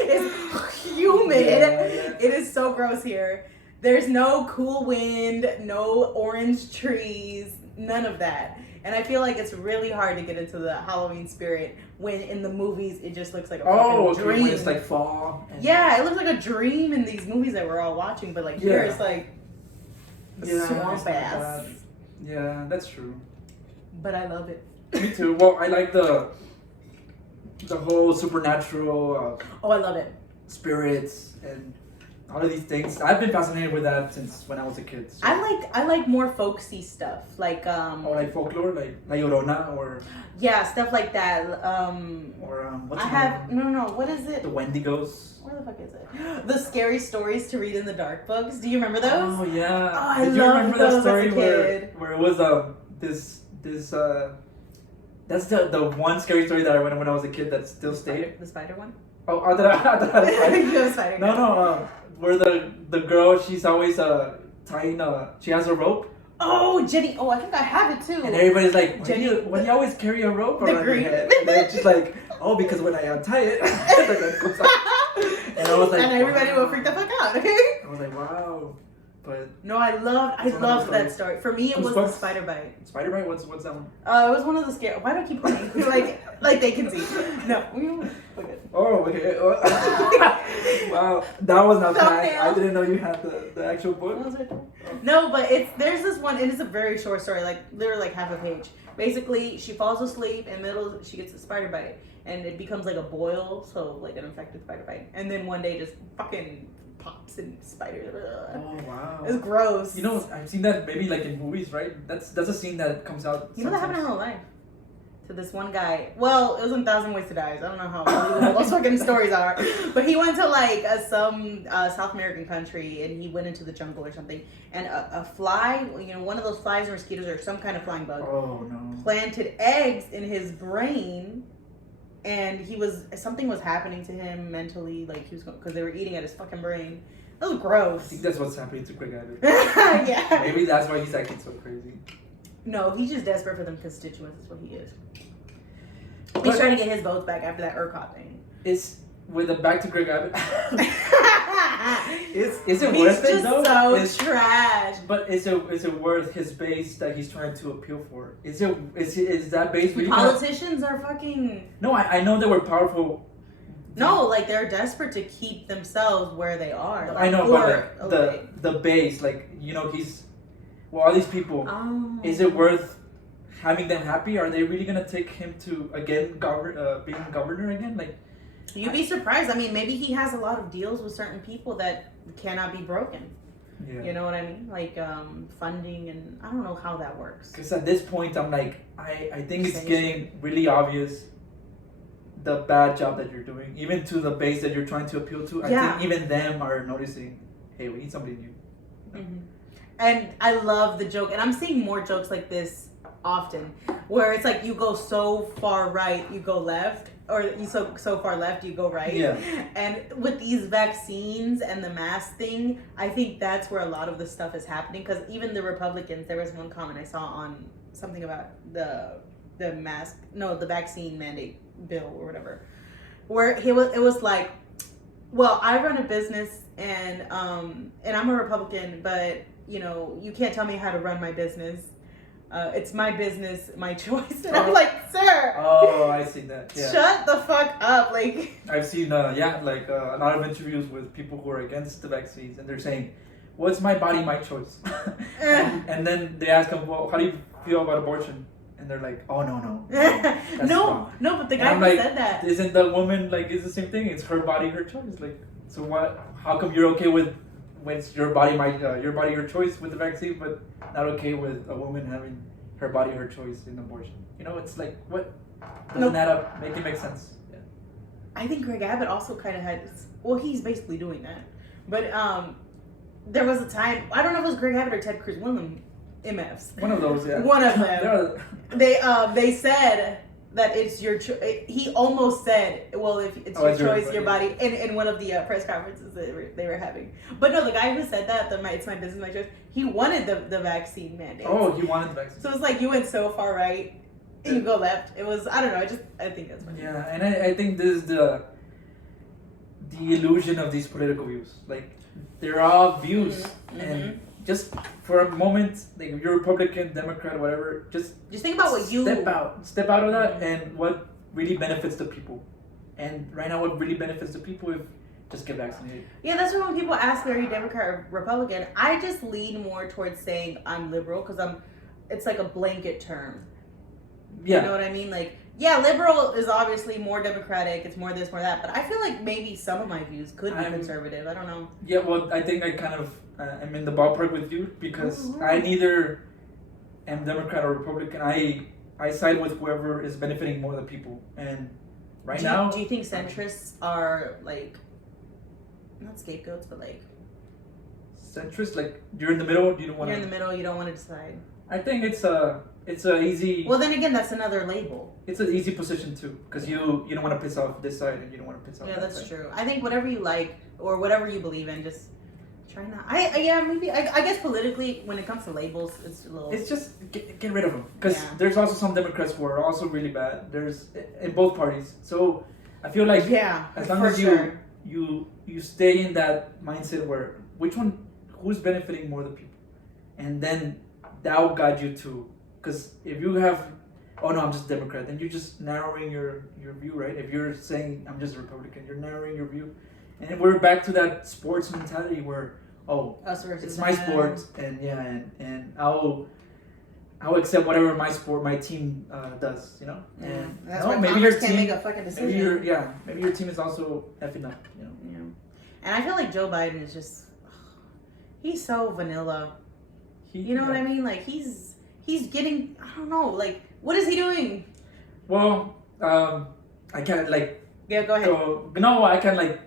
It's humid. Yeah. It is so gross here. There's no cool wind, no orange trees, none of that. And I feel like it's really hard to get into the Halloween spirit when in the movies it just looks like a fucking dream. When it's like fall. Yeah, it looks like a dream in these movies that we're all watching, but like here it's like swamp ass. Yeah, that's true. But I love it. Me too. Well, I like the whole supernatural. I love it. Spirits and all of these things. I've been fascinated with that since when I was a kid. So. I like more folksy stuff, like or like folklore, like La Llorona, or stuff like that. What's what is it? The Wendigos. Where the fuck is it? The scary stories to read in the dark books. Do you remember those? Oh yeah. Oh, Did you remember that story where it was this that's the one scary story that I read when I was a kid that still stayed. The spider one? Oh, I thought You have a spider. No, where the girl, she's always tying she has a rope. Oh, Jenny. Oh, I think I have it too. And everybody's like, Jenny, why do you always carry a rope around your head? And then she's like, oh, because when I untie it, it comes out. And I was like, and everybody will freak the fuck out. I was like, wow. But no, I loved that story. For me, it was the spider bite. Spider bite? What's that one? It was one of the scare. Why do I keep pointing? like they can see. No. Okay. Oh, okay. Wow, that was not bad. I didn't know you had the actual book. No, but there's this one, and it's a very short story, like literally like half a page. Basically, she falls asleep, and she gets a spider bite, and it becomes like a boil, so like an infected spider bite, and then one day just fucking pops and spiders. Oh wow, it's gross. You know, I've seen that maybe like in movies, right? That's a scene that comes out. You know that happened in real life to this one guy. Well, it was in 1,000 Ways to Die. So I don't know how those fucking stories are, but he went to like some South American country, and he went into the jungle or something, and a fly, one of those flies or mosquitoes or some kind of flying bug, planted eggs in his brain. And something was happening to him mentally, like because they were eating at his fucking brain. That was gross. I think that's what's happening to Greg Abbott. Yeah. Maybe that's why he's acting so crazy. No, he's just desperate for them constituents. That's what he is. He's trying to get his votes back after that ERCOT thing. Back to Greg Abbott. Is it worth it though? He's so trash. But is it worth his base that he's trying to appeal for? Is that base really? Politicians are fucking. No, I know they were powerful. No, like they're desperate to keep themselves where they are. Like, I know, but like, the base, like all these people. Oh. Is it worth having them happy? Are they really gonna take him to again being governor again? Like. You'd be surprised. I mean, maybe he has a lot of deals with certain people that cannot be broken. Yeah. You know what I mean? Like funding, and I don't know how that works. Because at this point, I'm like, I think it's getting really obvious the bad job that you're doing, even to the base that you're trying to appeal to. I think even them are noticing, hey, we need somebody new. Mm-hmm. And I love the joke, and I'm seeing more jokes like this often, where it's like you go so far right, you go left. Or you so far left, you go right. Yeah. And with these vaccines and the mask thing, I think that's where a lot of the stuff is happening. Because even the Republicans, there was one comment I saw on something about the vaccine mandate bill or whatever, where it was like, well, I run a business and I'm a Republican, but you can't tell me how to run my business. It's my business, my choice. And I'm like, sir. Oh, I see that. Yeah. Shut the fuck up. Like, I've seen, a lot of interviews with people who are against the vaccines, and they're saying, well, it's my body, my choice. and then they ask them, well, how do you feel about abortion? And they're like, oh, no. No, but the guy who said that. Isn't the woman, like, it's the same thing? It's her body, her choice. Like, so what? How come you're okay with when it's your body, your choice with the vaccine, but not okay with a woman having her body, her choice in abortion? It's like, what? Doesn't add up. Make it make sense. Yeah. I think Greg Abbott also kind of had, he's basically doing that. But there was a time, I don't know if it was Greg Abbott or Ted Cruz, one of them MFs. One of those, yeah. One of them. They said that it's your choice. He almost said, well, if it's your choice, your body, in one of the press conferences they were having. But no, the guy who said that, it's my business, my choice, he wanted the vaccine mandate. Oh, he wanted the vaccine. So it's like you went so far right, and you go left. It was, I don't know, I think that's funny. Yeah, and I think this is the illusion of these political views. Like, they're all views, and just for a moment, like if you're Republican, Democrat, whatever, just think about what you step out of that and what really benefits the people. And right now, what really benefits the people is just get vaccinated. Yeah, that's why when people ask me, are you Democrat or Republican, I just lean more towards saying I'm liberal because it's like a blanket term. Yeah. You know what I mean? Like, yeah, liberal is obviously more democratic. It's more this, more that. But I feel like maybe some of my views could be conservative. I don't know. Yeah, well, I think I kind of am in the ballpark with you because I neither am Democrat or Republican. I side with whoever is benefiting more the people. And now... Do you think centrists are, like, not scapegoats, but, like... Centrists? Like, you're in the middle? You're in the middle, you don't want to decide. I think it's a easy... Well, then again, that's another label. It's an easy position, too, because you don't want to piss off this side and you don't want to piss off that side. Yeah, that's true. I think whatever you like or whatever you believe in, just try not. I guess politically, when it comes to labels, it's a little. It's just get rid of them because there's also some Democrats who are also really bad. There's in both parties, so I feel like as long as you stay in that mindset where who's benefiting more the people, and then that will guide you to. Because if you have, oh no, I'm just Democrat, then you're just narrowing your view, right? If you're saying I'm just a Republican, you're narrowing your view. And we're back to that sports mentality where, it's my sport, and I'll accept whatever my team does, you know. Yeah. And that's why maybe your team can't make a fucking decision. Maybe your team is also effing up, you know. Yeah. And I feel like Joe Biden is just, he's so vanilla. You know what I mean? Like he's getting, I don't know, like what is he doing? Well, I can't like. Yeah, go ahead. I can't like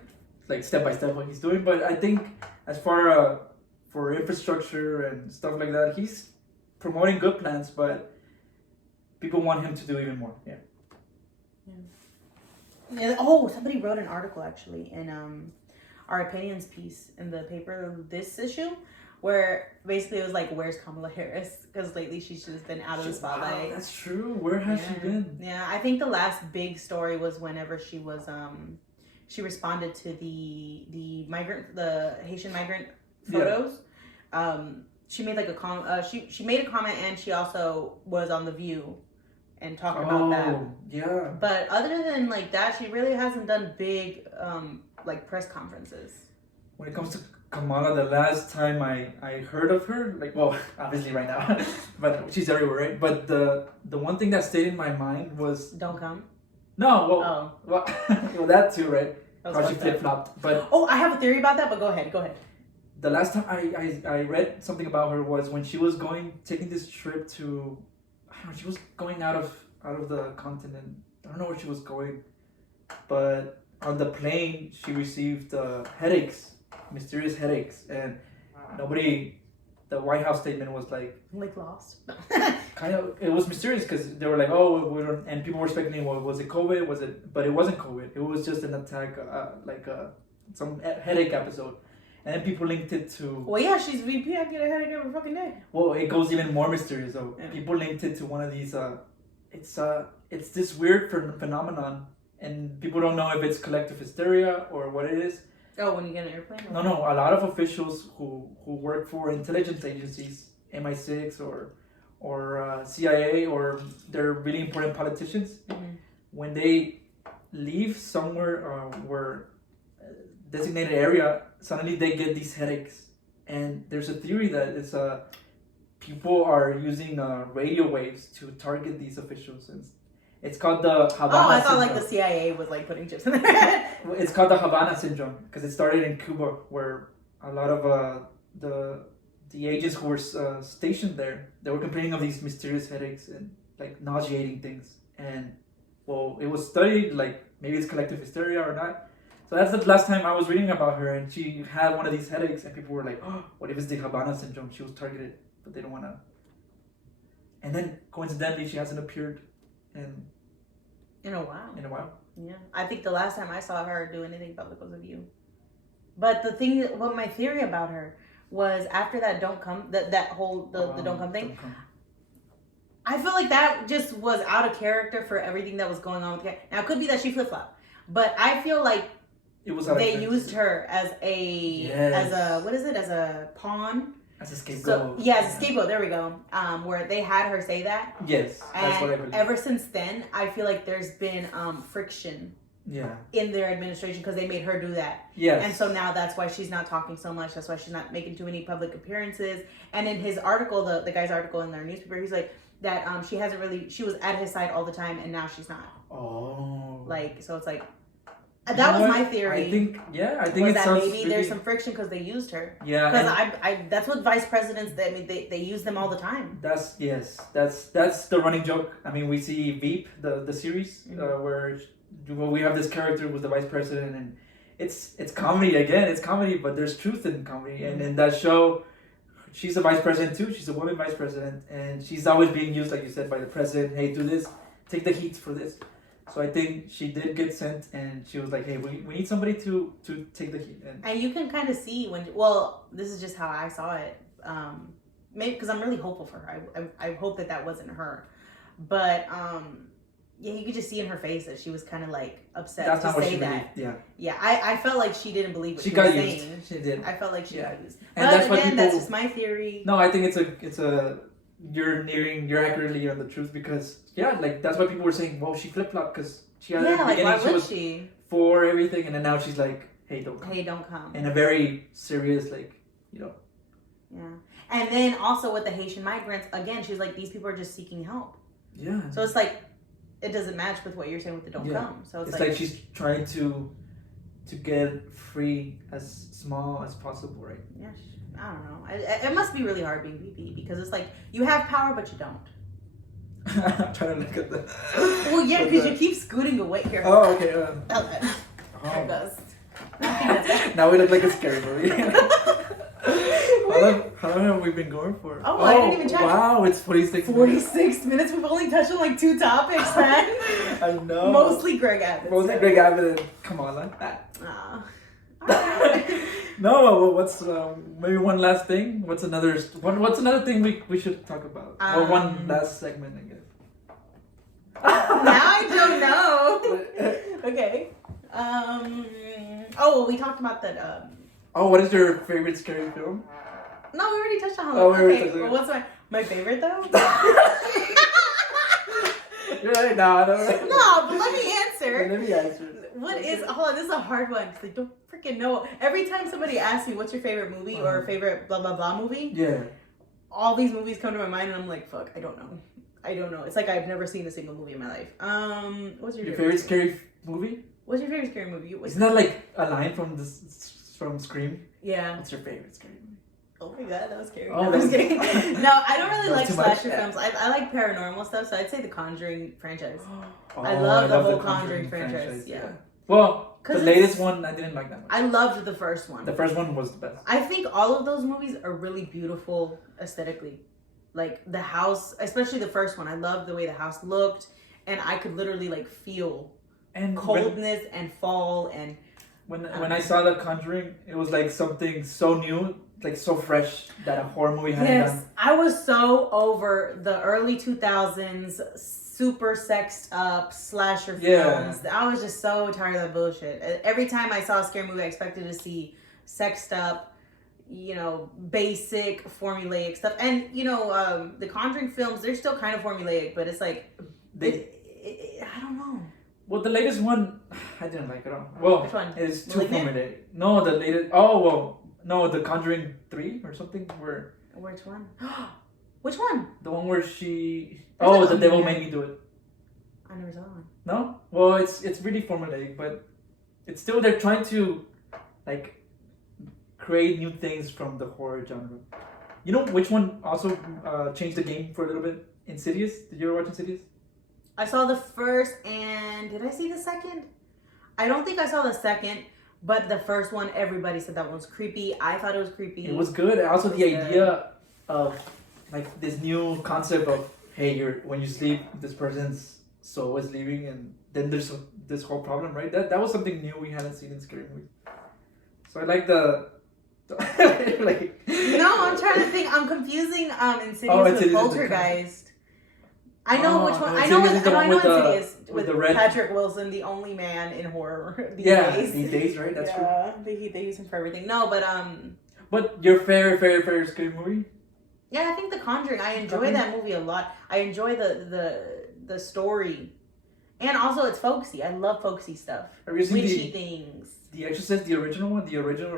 step by step what he's doing, but I think as far for infrastructure and stuff like that, he's promoting good plans, but people want him to do even more. Yeah. Oh, somebody wrote an article actually in our opinions piece in the paper this issue, where basically it was like, where's Kamala Harris? Because lately she's just been out of the spotlight. Wow, that's true. Where has she been? Yeah, I think the last big story was whenever she was she responded to the Haitian migrant photos. Yeah. She made like a comment. She made a comment, and she also was on The View and talked about that. Yeah. But other than like that, she really hasn't done big like press conferences. When it comes to Kamala, the last time I heard of her, like, well, obviously right now, but she's everywhere, right? But the one thing that stayed in my mind was don't come. No, well, that too, right? How she flip-flopped, but I have a theory about that. But go ahead. The last time I read something about her was when she was taking this trip to, I don't know, she was going out of the continent. I don't know where she was going, but on the plane she received mysterious headaches, and the White House statement was like lost. Kind of, it was mysterious because they were like, oh, and people were speculating, well, was it COVID? But it wasn't COVID. It was just an attack, some headache episode. And then people linked it to... Well, yeah, she's VP. I get a headache every fucking day. Well, it goes even more mysterious, though. Yeah. People linked it to one of these... It's this weird phenomenon, and people don't know if it's collective hysteria or what it is. Oh, when you get an airplane? No. A lot of officials who work for intelligence agencies, MI6 or CIA, or they're really important politicians, when they leave somewhere where designated area, suddenly they get these headaches. And there's a theory that it's people are using radio waves to target these officials. And it's called the Havana syndrome. I thought like the CIA was like putting chips in their head. It's called the Havana syndrome because it started in Cuba, where a lot of the agents who were stationed there, they were complaining of these mysterious headaches and like nauseating things. And well, it was studied, like maybe it's collective hysteria or not. So that's the last time I was reading about her, and she had one of these headaches, and people were like, oh, what if it's the Havana syndrome? She was targeted, but they don't want to. And then coincidentally, she hasn't appeared in a while. Yeah. I think the last time I saw her do anything public was with you. But my theory about her was after that don't come, the don't come thing. I feel like that just was out of character for everything that was going on with her. Now it could be that she flip-flopped, but I feel like they used her as a pawn. As a scapegoat. So, as a scapegoat. There we go. Where they had her say that. Yes, that's what I believe. Ever since then, I feel like there's been friction. Yeah. In their administration because they made her do that. Yes. And so now that's why she's not talking so much. That's why she's not making too many public appearances. And in his article, the guy's article in their newspaper, he's like that she was at his side all the time and now she's not. Oh. Like, so it's like. That was my theory. I think it that maybe really... there's some friction because they used her. Yeah, because that's what vice presidents. They use them all the time. That's the running joke. I mean, we see Veep, the series, where we have this character who's the vice president, and it's comedy again. It's comedy, but there's truth in comedy. And in that show, she's a vice president too. She's a woman vice president, and she's always being used, like you said, by the president. Hey, do this, take the heat for this. So I think she did get sent, and she was like, "Hey, we need somebody to take the heat." And you can kind of see when. Well, this is just how I saw it. Maybe because I'm really hopeful for her. I hope that wasn't her, but yeah, you could just see in her face that she was kind of like upset That's to not what say she that. believed. Yeah. Yeah, I felt like she didn't believe what she got was used. saying. She did. I felt like she got used. And but that's why again, people. That's just my theory. No, I think it's a you're accurately on the truth because like that's why people were saying, well, she flip flopped because she had at the beginning why she was she? for everything, and then now she's like, hey, don't come. Hey, don't come. In a very serious Yeah. And then also with the Haitian migrants, again, she was like, these people are just seeking help. Yeah. So it's like, it doesn't match with what you're saying with the don't come. So it's like she's trying to get free as small as possible, right? Yeah, I don't know. It must be really hard being VP because it's like, you have power, but you don't. I'm trying to look at the... Well, yeah, because you keep scooting away here. Oh, okay. Okay. There it goes. Now we look like a scary movie. How long have we been going for? Oh, I didn't even check. Wow, it's 46 minutes. 46 minutes. We've only touched on like 2 topics, man. I know. Mostly Greg Abbott. Mostly Greg Abbott and Kamala. Right. No, what's maybe one last thing? What's another thing we should talk about? Or one last segment, I guess. Now I don't know. Okay. Oh, we talked about that. Oh, what is your favorite scary film? No, we already touched on. Okay, well, what's my favorite though? You're right. No, I don't know. No, but let me answer. Let me answer. Hold on, this is a hard one because I don't freaking know. Every time somebody asks me what's your favorite movie or favorite blah blah blah movie, all these movies come to my mind and I'm like, fuck, I don't know. It's like I've never seen a single movie in my life. What's your favorite scary movie? What's your favorite scary movie? Isn't that like a line from Scream? Yeah. What's your favorite scary movie? Oh my god, that was scary. Oh, no, I'm just kidding. No, I don't really like slasher much. films. I like paranormal stuff, so I'd say the Conjuring franchise. Oh, I love the whole Conjuring franchise. Yeah. Well, the latest one I didn't like that much. I loved the first one. The first one was the best. I think all of those movies are really beautiful aesthetically. Like the house, especially the first one. I loved the way the house looked, and I could literally like feel coldness and fall. And when I saw the Conjuring, it was like something so new, like so fresh that a horror movie hadn't done. I was so over the early 2000s super sexed up slasher films. I was just so tired of that bullshit. Every time I saw a scary movie, I expected to see sexed up, basic formulaic stuff. And the Conjuring films, they're still kind of formulaic, but it's like I don't know. Well, the latest one, I didn't like it at all. Well, which one? It's too formulaic. No, the latest. Oh well, no, the Conjuring 3 or something. Which one? Which one? The one where she. The devil made me do it. I never saw one. No? Well, it's really formulaic, but it's still they're trying to like create new things from the horror genre. You know which one also changed the game for a little bit? Insidious. Did you ever watch Insidious? I saw the first, and did I see the second? I don't think I saw the second, but the first one, everybody said that one was creepy. I thought it was creepy. It was good. Also, the idea of like this new concept of when you sleep, this person's soul is leaving, and then there's this whole problem, right? That was something new we hadn't seen in scary movies. So I like the. No, I'm trying to think. I'm confusing Insidious with Poltergeist. I know which one. I know Insidious with the red Patrick Wilson, the only man in horror these days. These days, right? That's true. They use him for everything. No, but But your favorite scary movie? Yeah, I think The Conjuring. I enjoy that movie a lot. I enjoy the story, and also it's folksy. I love folksy stuff. Have you seen witchy things? The Exorcist, the original one, the original.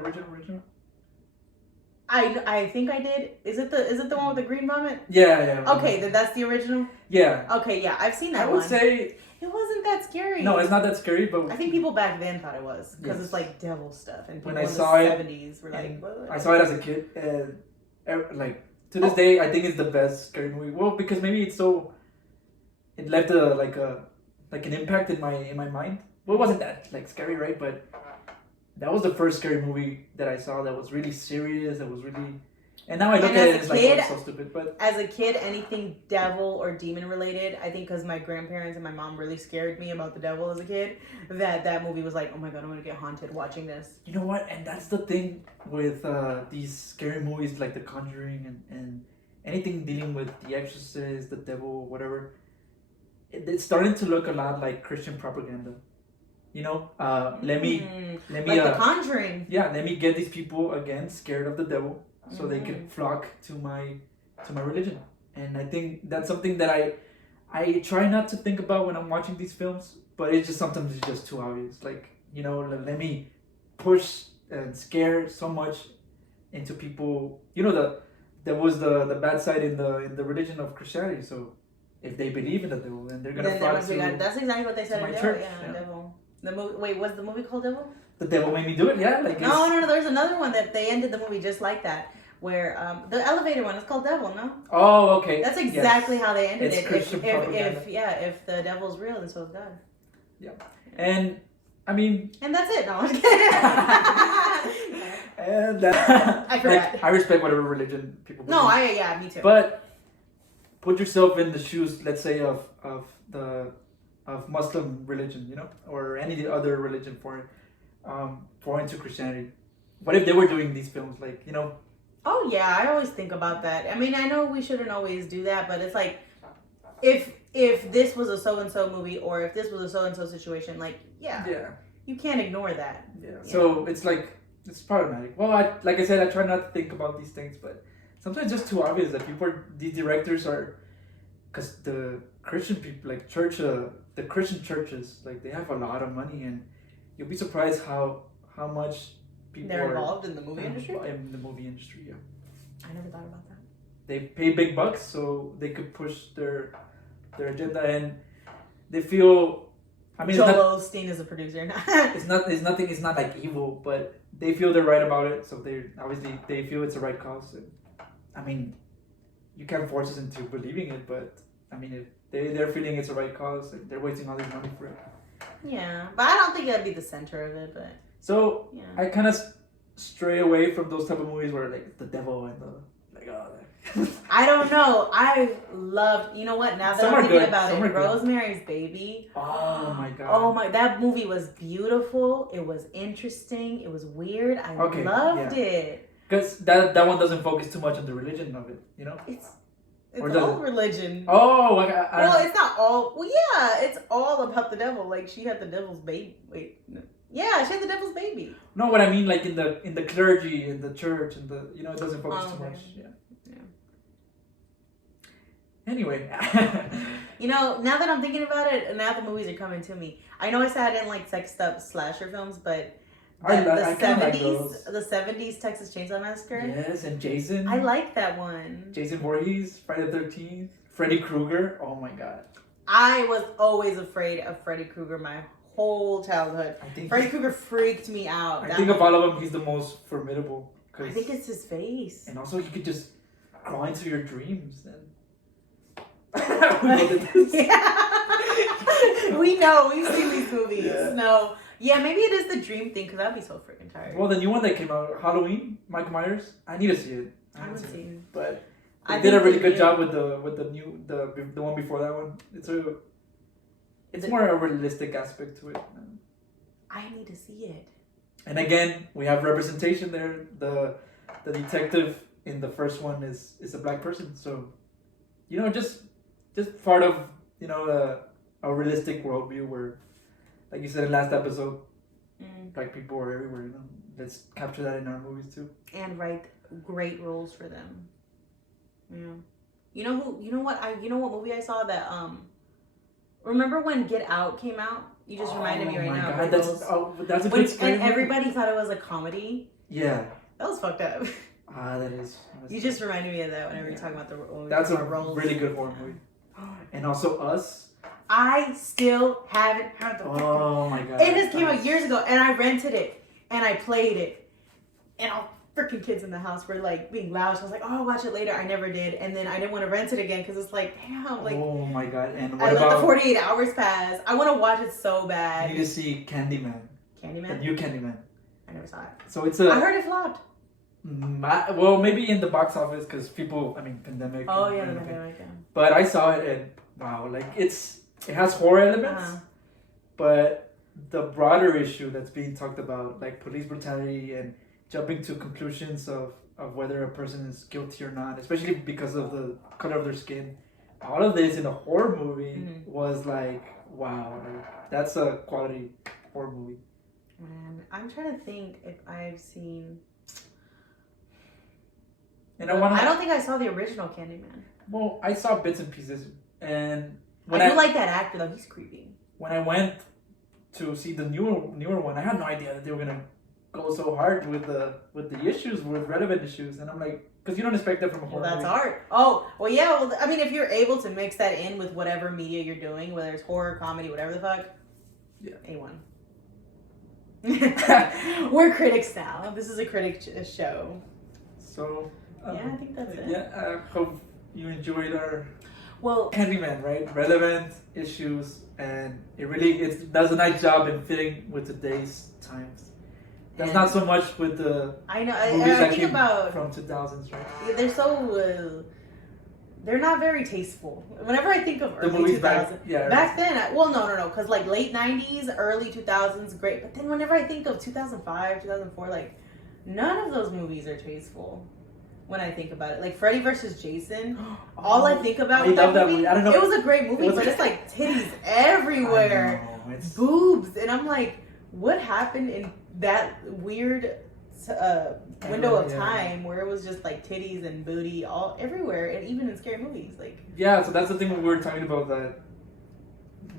I think I did. Is it the one with the green vomit? Yeah. Okay, then that's the original. Yeah. Okay, yeah, I've seen that one. I would say it wasn't that scary. No, it's not that scary, but I think people back then thought it was because it's like devil stuff, and people when I in saw the it, 70s were like, what? I saw it as a kid, and like to this day, I think it's the best scary movie. Well, because maybe it left an impact in my mind. Well, it wasn't that like scary, right? But that was the first scary movie that I saw that was really serious. That was really And now I look at it, it's like, oh, it's so stupid. But as a kid, anything devil or demon related, I think because my grandparents and my mom really scared me about the devil as a kid, that movie was like, oh my god, I'm gonna get haunted watching this. You know what? And that's the thing with these scary movies like The Conjuring and anything dealing with The Exorcist, the devil, whatever. It's starting to look a lot like Christian propaganda. You know, let me like The Conjuring. Yeah, let me get these people again scared of the devil, so they can flock to my religion. And I think that's something that I try not to think about when I'm watching these films, but it's just sometimes it's just too obvious. Like, you know, let me push and scare so much into people. You know, there was the bad side in the religion of Christianity. So if they believe in the devil, then they're gonna flock to. That's exactly what they said in my Devil. church. Yeah, Devil. The movie. Wait, was the movie called Devil? The devil made me do it. Yeah, like no. There's another one that they ended the movie just like that, where the elevator one is called Devil. No. Oh, okay. That's exactly how they ended it. If the devil's real, then so is God. Yeah, and I mean. And that's it. No, I'm kidding. And I forgot. Like, I respect whatever religion people believe. No, me too. But put yourself in the shoes, let's say, of Muslim religion, you know, or any other religion foreign to Christianity. What if they were doing these films, like, you know? Oh yeah, I always think about that. I mean, I know we shouldn't always do that, but it's like, if this was a so and so movie, or if this was a so and so situation, like, yeah, you can't ignore that. Yeah. So it's like, it's problematic. Well, like I said, I try not to think about these things, but sometimes it's just too obvious that these directors are, because the Christian people, like the Christian churches, like, they have a lot of money, and you'll be surprised how much people they're involved in the movie industry. In the movie industry, yeah. I never thought about that. They pay big bucks so they could push their agenda, and they feel. I mean, Joel Osteen is a producer. It's not like evil, but they feel they're right about it, so they feel it's the right cause. And, I mean, you can't force us into believing it, but I mean, if they're feeling it's the right cause, and they're wasting all this money for it. Yeah, but I don't think that'd be the center of it. But so yeah. I kind of stray away from those type of movies where, like, the devil and I don't know. I loved. You know what? Now that I'm thinking about it, Rosemary's Baby. Oh my god. Oh my! That movie was beautiful. It was interesting. It was weird. I loved it. Because that one doesn't focus too much on the religion of it. You know. It's all religion. Oh, well, it's not all. Well, yeah, it's all about the devil. Like, she had the devil's baby. Wait, no. Yeah, she had the devil's baby. No, what I mean, like, in the clergy, in the church, and the, you know, it doesn't focus too much. Yeah. Anyway. You know, now that I'm thinking about it, now the movies are coming to me. I know I said I didn't like sexed up slasher films, but the 70s Texas Chainsaw Massacre. Yes, and Jason. I like that one. Jason Voorhees, Friday the 13th, Freddy Krueger. Oh my god. I was always afraid of Freddy Krueger my whole childhood. Freddy Krueger freaked me out. I think of all of them, he's the most formidable. I think it's his face. And also, he could just crawl into your dreams. And we know. We've seen these movies. Yeah. No. Yeah, maybe it is the dream thing, because I'd be so freaking tired. Well, the new one that came out, Halloween, Mike Myers. I need to see it. I haven't seen it. But they did a really good job with the one before that one. It's more a realistic aspect to it. I need to see it. And again, we have representation there. The detective in the first one is a black person. So, you know, just part of, you know, a realistic worldview where, like you said in last episode, black people are everywhere. You know, let's capture that in our movies too. And write great roles for them. Yeah. You know what movie I saw that remember when Get Out came out? You just reminded me right now. God, that's a good scary and everybody thought it was a comedy. Yeah. That was fucked up. That is. You just reminded me of that whenever you're talking about the roles. That's a really good horror movie. And also Us. I still haven't heard the. Oh my god! It just came out years ago, and I rented it, and I played it, and all freaking kids in the house were like being loud. So I was like, "Oh, I'll watch it later." I never did, and then I didn't want to rent it again because it's like, damn, like. Oh my god! And what about? Let the 48 hours pass. I want to watch it so bad. You need to see Candyman. Candyman. The new Candyman. I never saw it. So it's I heard it flopped. Well, maybe in the box office because people, pandemic. Oh yeah, the pandemic. Yeah. But I saw it and wow, like it has horror elements, but the broader issue that's being talked about, like police brutality and jumping to conclusions of whether a person is guilty or not, especially because of the color of their skin. All of this in a horror movie was like, wow, like, that's a quality horror movie. Man, I'm trying to think if I've seen. And I don't think I saw the original Candyman. Well, I saw bits and pieces, and I do like that actor though. He's creepy. When I went to see the newer one, I had no idea that they were gonna go so hard with the issues, with relevant issues, and I'm like, because you don't expect that from a horror movie. That's art. Oh, well, yeah. Well, I mean, if you're able to mix that in with whatever media you're doing, whether it's horror, comedy, whatever the fuck, yeah, A1. We're critics now. This is a critic show. So. Yeah, I think that's it. Yeah, I hope you enjoyed our Candyman, right? Relevant issues, and it does a nice job in fitting with today's times. That's not so much with the movies that came from 2000s, right? They're so they're not very tasteful. Whenever I think of early 2000s, back then, no, because like late 90s, early 2000s, great. But then whenever I think of 2005, 2004, like none of those movies are tasteful. When I think about it, like Freddy vs. Jason, all I think about with that movie, I don't know. It was a great movie, but it's like titties everywhere, boobs, and I'm like, what happened in that weird window of time where it was just like titties and booty all everywhere, and even in scary movies, like so that's the thing we were talking about, that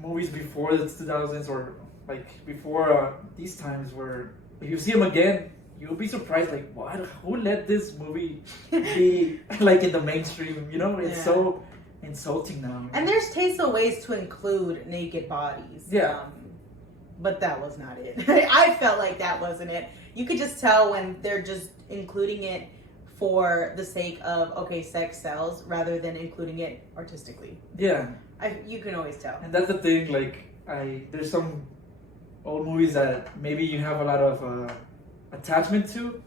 movies before the 2000s or like before these times, where if you see them again, you'll be surprised, like, what? Who let this movie be like in the mainstream? You know, it's so insulting now. And there's tasteful ways to include naked bodies. Yeah. But that was not it. I felt like that wasn't it. You could just tell when they're just including it for the sake of, okay, sex sells, rather than including it artistically. Yeah. You can always tell. And that's the thing, like, there's some old movies that maybe you have a lot of attachment to,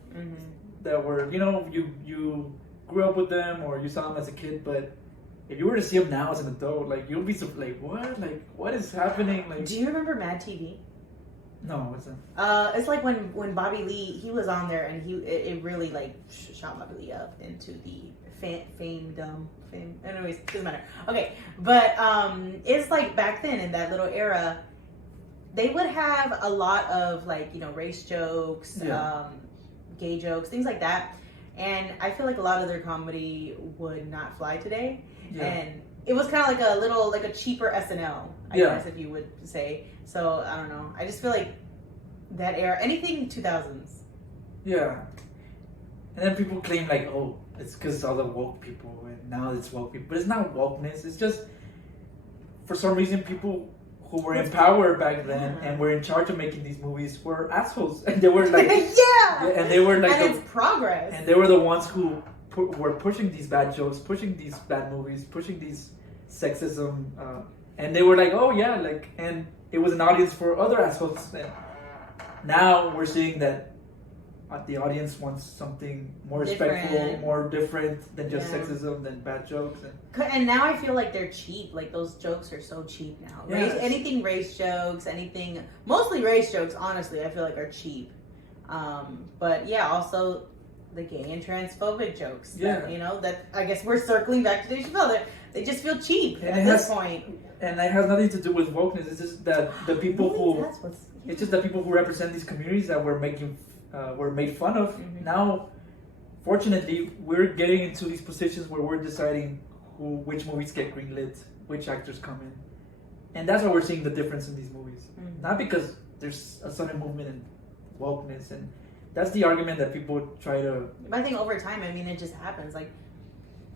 that were, you grew up with them or you saw them as a kid, but if you were to see them now as an adult, like, you'll be like, what? Like, what is happening? Like, do you remember Mad TV? No, what's that? It's like when Bobby Lee, he was on there, and it really like shot Bobby Lee up into the fame. Anyways, doesn't matter. Okay, but it's like back then in that little era, they would have a lot of like, race jokes, gay jokes, things like that. And I feel like a lot of their comedy would not fly today. Yeah. And it was kind of like a cheaper SNL, I guess, if you would say. So I don't know. I just feel like that era, anything 2000s. Yeah. And then people claim like, oh, it's because all the woke people, and now it's woke people. But it's not wokeness. It's just, for some reason, people who were in power back then and were in charge of making these movies were assholes, and they were like, and they were like, and it's progress, and they were the ones who were pushing these bad jokes, pushing these bad movies, pushing these sexism, and they were like, oh yeah, like, and it was an audience for other assholes. And now we're seeing that the audience wants something more respectful, more different than just sexism, than bad jokes. And now I feel like they're cheap. Like, those jokes are so cheap now. Anything race jokes, mostly race jokes, honestly, I feel like are cheap. But yeah, also the gay and transphobic jokes. That I guess we're circling back to Dave Chappelle. They just feel cheap at this point. And it has nothing to do with wokeness. It's just that the people it's just the people who represent these communities that were made fun of. Now, fortunately, we're getting into these positions where we're deciding which movies get greenlit, which actors come in, and that's why we're seeing the difference in these movies. Not because there's a sudden movement in wokeness, and that's the argument that people try to. But I think over time, it just happens, like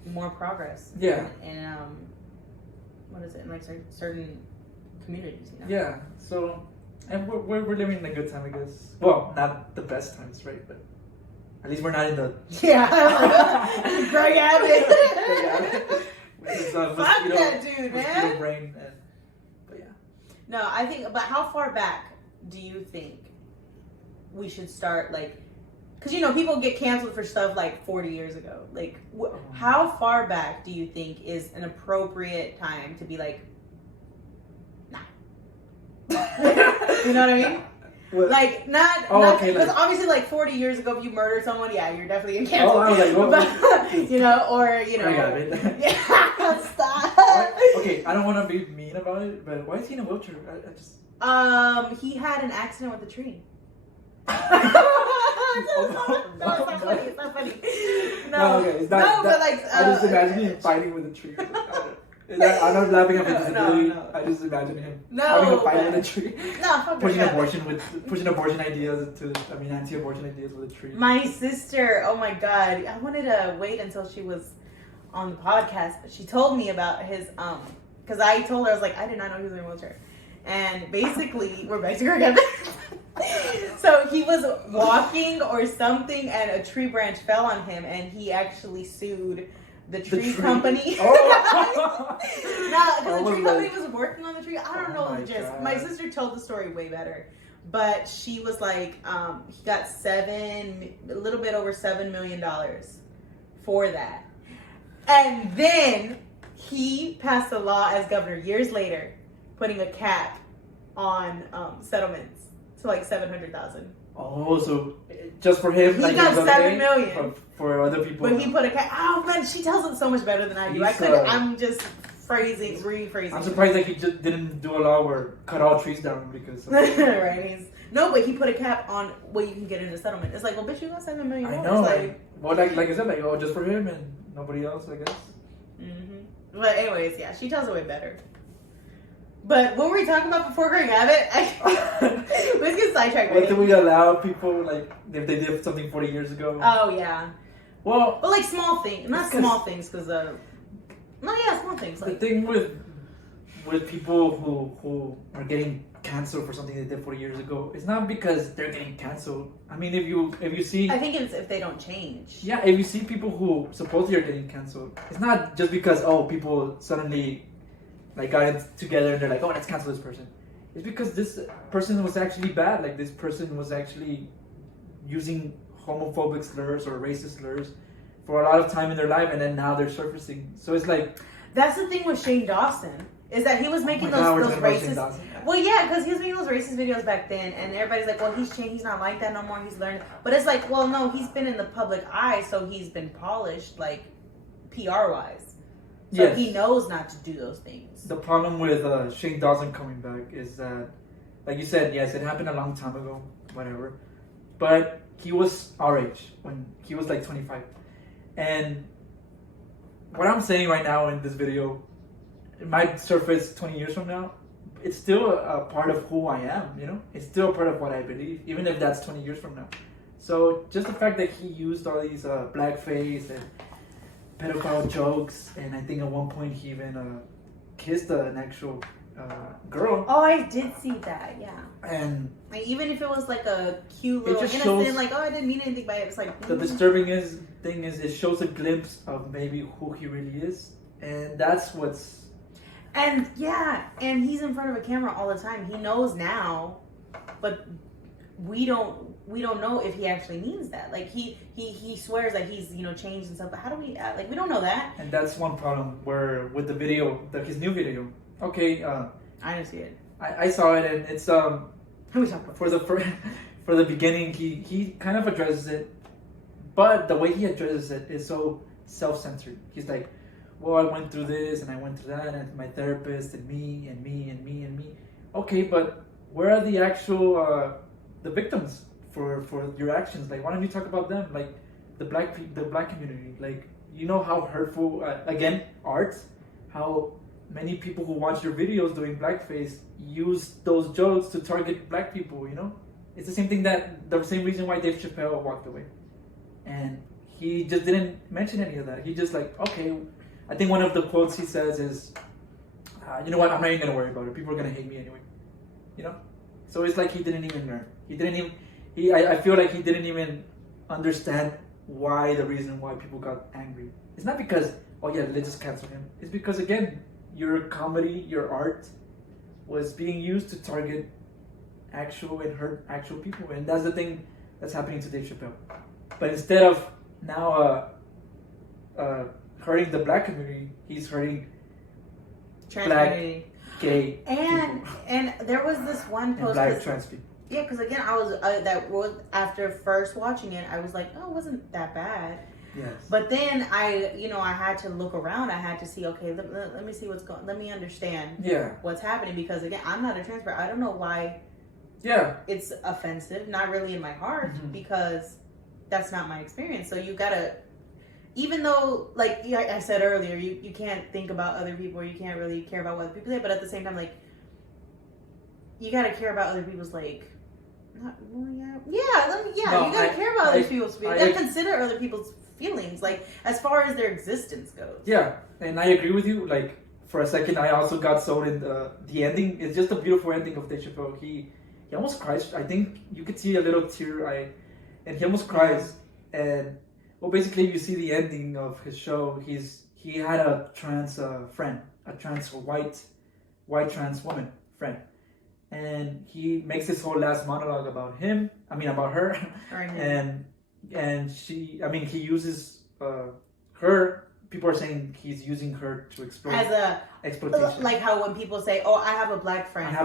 more progress. Yeah. And what is it? In like certain communities, Yeah. So. And we're living in a good time, I guess. Well, not the best times, right? But at least we're not in the... Yeah. Greg Abbott. Fuck that dude, man. Brain but yeah. No, I think... But how far back do you think we should start, like, because people get canceled for stuff like 40 years ago. Like, how far back do you think is an appropriate time to be like, nah? You know what I mean? What? Like, not okay, because like, obviously, like 40 years ago, if you murdered someone, yeah, you're definitely getting canceled. I was like, what? But, or I got it. yeah, stop. Okay, I don't want to be mean about it, but why is he in a wheelchair? I just. He had an accident with a tree. No, it's not funny. No, okay, it's not. But like, I just imagine him fighting with a tree. I'm not laughing at his disability. No. I just imagine him No, having a fight with a tree. No, pushing abortion ideas anti-abortion ideas with a tree. My sister, oh my god, I wanted to wait until she was on the podcast, but she told me about his because I told her, I was like, I did not know he was in a wheelchair. And basically, we're back to her again. So he was walking or something, and a tree branch fell on him, and he actually sued the tree company. Oh. Because the tree company was working on the tree. I don't know the gist. God. My sister told the story way better, but she was like, he got a little bit over $7 million for that, and then he passed a law as governor years later, putting a cap on settlements to like $700,000. Oh, so just for him, He like got it's $7 okay, million. but for other people, But he put a cap. Oh man, she tells it so much better than I do. I'm just rephrasing. I'm surprised that he just didn't do a law where cut all trees down because. Right. But he put a cap on what you can get in a settlement. It's like, well, bitch, you got $7 million. I know. Like I said, like, just for him and nobody else, I guess. Mm-hmm. But anyways, yeah, she tells it way better. But what were we talking about before Greg Abbott? Let's get sidetracked. What do we allow people, like, if they did something 40 years ago? Oh, yeah. Well... But, like, small things. Not small things, because... small things. Like, the thing with people who are getting canceled for something they did 40 years ago, it's not because they're getting canceled. I mean, if you see... I think it's if they don't change. Yeah, if you see people who supposedly are getting canceled, it's not just because, people suddenly... like got it together and they're like, oh, let's cancel this person. It's because this person was actually bad. Like this person was actually using homophobic slurs or racist slurs for a lot of time in their life, and then now they're surfacing. So it's like that's the thing with Shane Dawson is that he was making those racist. Well, yeah, because he was making those racist videos back then, and everybody's like, well, he's changed. He's not like that no more. He's learned. But it's like, well, no, he's been in the public eye, so he's been polished, like PR wise. So yes. He knows not to do those things. The problem with Shane Dawson coming back is that, like you said, yes, it happened a long time ago, whatever. But he was our age when he was like 25. And what I'm saying right now in this video, it might surface 20 years from now. It's still a part of who I am, It's still a part of what I believe, even if that's 20 years from now. So just the fact that he used all these blackface and pedophile jokes, and I think at one point he even kissed an actual girl. Oh, I did see that, yeah. And like, even if it was like a cute little innocent, like, oh, I didn't mean anything by it. It's like the disturbing thing is it shows a glimpse of maybe who he really is, and that's what's. And yeah, and he's in front of a camera all the time. He knows now, but we don't know if he actually means that. Like he swears that he's changed and stuff. But how do we like we don't know that? And that's one problem where with the video, his new video. Okay, I didn't see it. I saw it, and it's for the beginning he kind of addresses it, but the way he addresses it is so self-centered. He's like, well, I went through this and I went through that, and my therapist and me and me and me and me. Okay, but where are the actual the victims for your actions? Like, why don't you talk about them? Like the black community. Like, how hurtful again art, how many people who watch your videos doing blackface use those jokes to target black people. It's the same thing the same reason why Dave Chappelle walked away, and he just didn't mention any of that. He just like, okay, I think one of the quotes he says is, you know what, I'm not even gonna worry about it. People are gonna hate me anyway. So it's like he didn't even learn. I feel like he didn't even understand the reason why people got angry. It's not because, oh yeah, let's just cancel him. It's because, again, your comedy, your art was being used to target actual and hurt actual people. And that's the thing that's happening to Dave Chappelle. But instead of now hurting the black community, he's hurting trans black, community. gay, and there was this one post. And black trans people. Yeah, because again, after first watching it, I was like, oh, it wasn't that bad. Yes. But then I had to look around. I had to see, okay, let me see what's going. Let me understand. What's happening, because again, I'm not a trans person. I don't know why. Yeah. It's offensive. Not really in my heart, because that's not my experience. So you gotta, even though, like I said earlier, you can't think about other people, or you can't really care about what other people say. But at the same time, like, you gotta care about other people's you gotta care about other people's feelings. You gotta consider other people's feelings, like, as far as their existence goes. Yeah, and I agree with you. Like, for a second, I also got sold in the ending. It's just a beautiful ending of Dave Chappelle. He almost cries. I think you could see a little tear, and he almost cries. And well, basically, you see the ending of his show. He had a trans friend, a trans white trans woman friend. And he makes this whole last monologue about her, and she, he uses her. People are saying he's using her to exploit as a exploitation. Like how when people say, "Oh, I have a black friend,"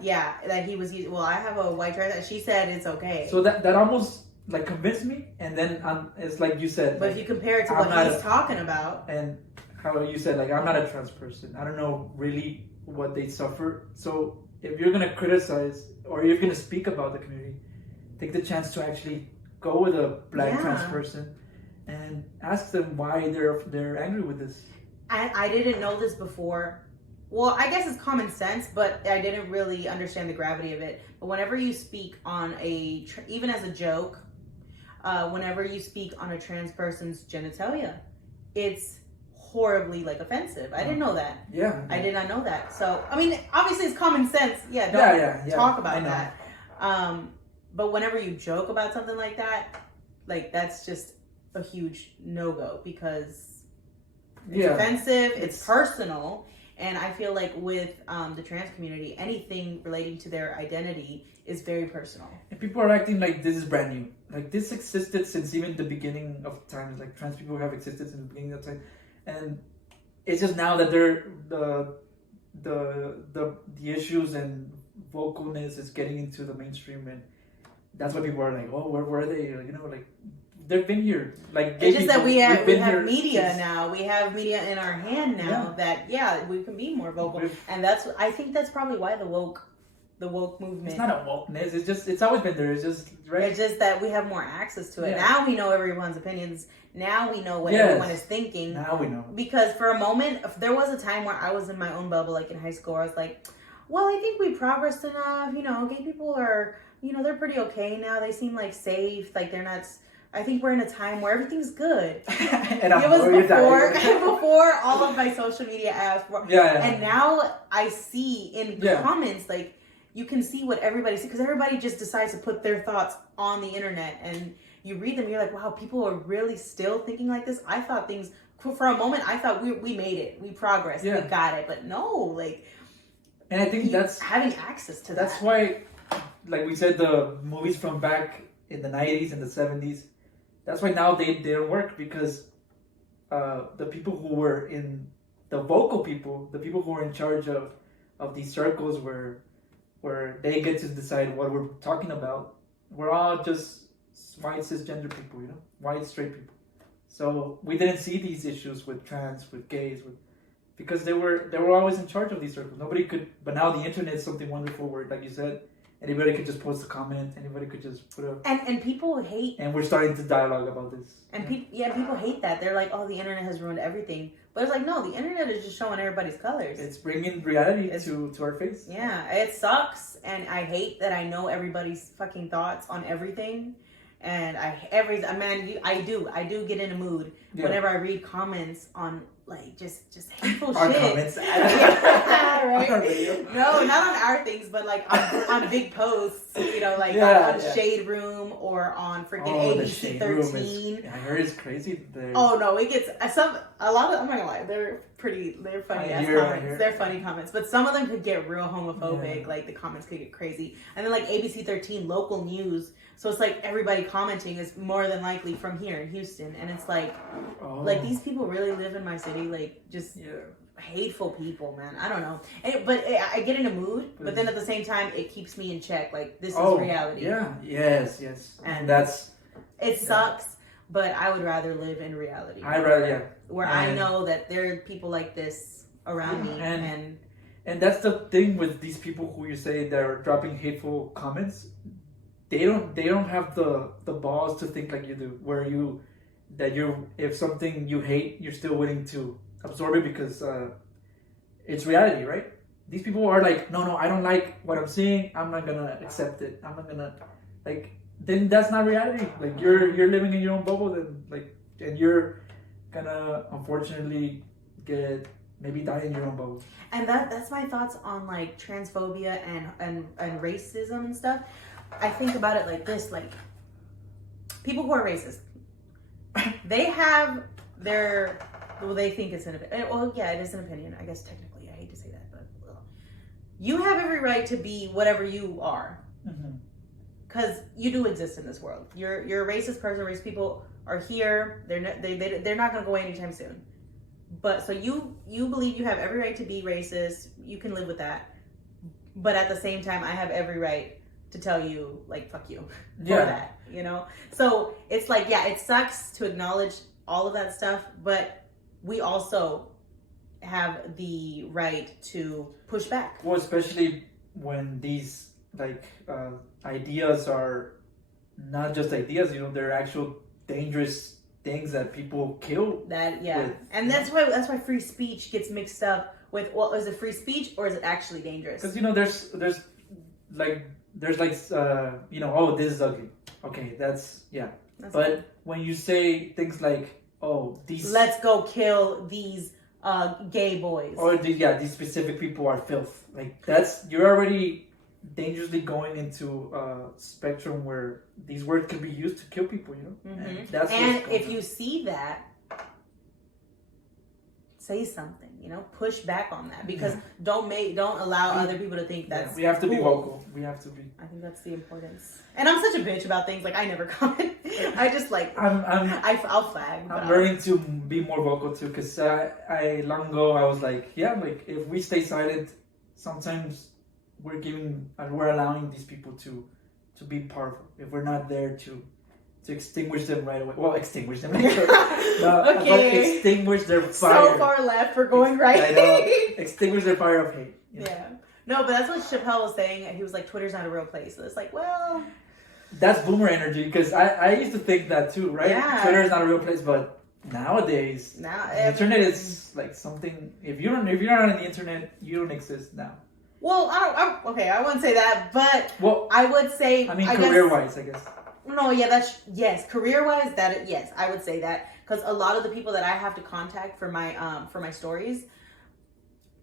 yeah, that he was using. Well, I have a white trans. She said it's okay. So that almost like convinced me, and then it's like you said. But like, if you compare it to what he's talking about, and how you said, like, I'm not a trans person. I don't know really what they suffer. So if you're gonna criticize or you're gonna speak about the community, take the chance to actually go with a black trans person and ask them why they're angry with this. I didn't know this before. Well, I guess it's common sense, but I didn't really understand the gravity of it. But whenever you speak on even as a joke, whenever you speak on a trans person's genitalia, it's horribly offensive. I didn't know that. Yeah. I did not know that. So, obviously it's common sense. Yeah, don't talk about that. But whenever you joke about something like that, that's just a huge no-go, because it's offensive, it's personal, and I feel like with the trans community, anything relating to their identity is very personal. And people are acting like this is brand new. Like, this existed since even the beginning of time. Like, trans people have existed since the beginning of time. And it's just now that they're the issues and vocalness is getting into the mainstream, and that's why people are like, oh, where were they? They've been here. It's just that we have media now. We have media in our hand now that we can be more vocal, and I think that's probably why the woke movement. It's not a wokeness. It's always been there. It's just right. It's just that we have more access to it now. We know everyone's opinions. Now we know what everyone is thinking. Now we know. Because for a moment, there was a time where I was in my own bubble, like in high school, where I was like, well, I think we progressed enough. Gay people are, they're pretty okay now. They seem safe. They're not. I think we're in a time where everything's good. And it was before all of my social media apps. And now I see in comments, you can see what everybody sees, because everybody just decides to put their thoughts on the internet, and you read them, you're like, wow, people are really still thinking like this. I thought things, for a moment, I thought we made it, we progressed, we got it, but no, and I think that's having access to that's why, like we said, the movies from back in the 90s and the 70s, that's why now they don't work, because the people who were in the vocal people, the people who were in charge of these circles where they get to decide what we're talking about, we're all just white cisgender people, white straight people. So we didn't see these issues with trans, with gays, because they were always in charge of these circles. Nobody could, but now the internet is something wonderful where, like you said, anybody could just post a comment, anybody could just put a... And people hate... And we're starting to dialogue about this. And people hate that. They're like, oh, the internet has ruined everything. But it's like, no, the internet is just showing everybody's colors. It's bringing reality to our face. Yeah, it sucks. And I hate that I know everybody's fucking thoughts on everything. And I do get in a mood whenever I read comments on like just hateful Our shit. comments. Yeah, right? No, not on our things, but like on big posts, you know, like on Shade Room or on freaking ABC 13. I heard it's crazy. Oh no, it gets a lot of. I'm not gonna lie, they're funny ass comments. They're funny comments, but some of them could get real homophobic. Yeah. Like the comments could get crazy, and then like ABC 13 local news. So it's like everybody commenting is more than likely from here in Houston, and it's like, like these people really live in my city, like just hateful people, man. I don't know, but I get in a mood, but then at the same time, it keeps me in check. Like this is reality. Yeah. Yes. And it sucks, but I would rather live in reality. I'd rather where I know that there are people like this around me, and that's the thing with these people who you say they're dropping hateful comments. They don't have the balls to think like you do, if something you hate, you're still willing to absorb it because it's reality, right? These people are like, no, I don't like what I'm seeing. I'm not gonna accept it. I'm not gonna then that's not reality. Like you're living in your own bubble, and you're gonna unfortunately maybe die in your own bubble. And that's my thoughts on like transphobia and racism and stuff. I think about it like this, like people who are racist, they have they think it's an opinion. Well, yeah, it is an opinion. I guess technically, I hate to say that, but you have every right to be whatever you are, because you do exist in this world. You're a racist person. Racist people are here. They're not going to go away anytime soon. But so you believe you have every right to be racist. You can live with that. But at the same time, I have every right to tell you, like, fuck you for that, you know? So it's like, it sucks to acknowledge all of that stuff, but we also have the right to push back. Well, especially when these, ideas are not just ideas, you know, they're actual dangerous things that people kill. And that's why free speech gets mixed up with, well, is it free speech or is it actually dangerous? Because, you know, there's this is ugly. Okay, that's but cool. When you say things like, let's go kill these gay boys, or these specific people are filth, like you're already dangerously going into a spectrum where these words can be used to kill people, you know. And if you see that, say something, you know, push back on that, because don't allow other people to think that's we have to cool. be vocal. We have to be. I think that's the importance. And I'm such a bitch about things, like I never comment. I just I'll flag. I'm learning to be more vocal too, because I long ago I was like, if we stay silent, sometimes we're allowing these people to be powerful if we're not there to extinguish them right away. Well, extinguish them. Okay. Extinguish their fire. So far left, we're going right. I know. Extinguish their fire of hate. You know? Yeah. No, but that's what Chappelle was saying. And he was like, Twitter's not a real place. So it's like, well... That's boomer energy, because I used to think that too, right? Yeah. Twitter is not a real place, but nowadays, the internet is like something... If you're not on the internet, you don't exist now. Well, I wouldn't say that, but I would say... career-wise, I guess. No, career-wise, yes, I would say that, because a lot of the people that I have to contact for my stories,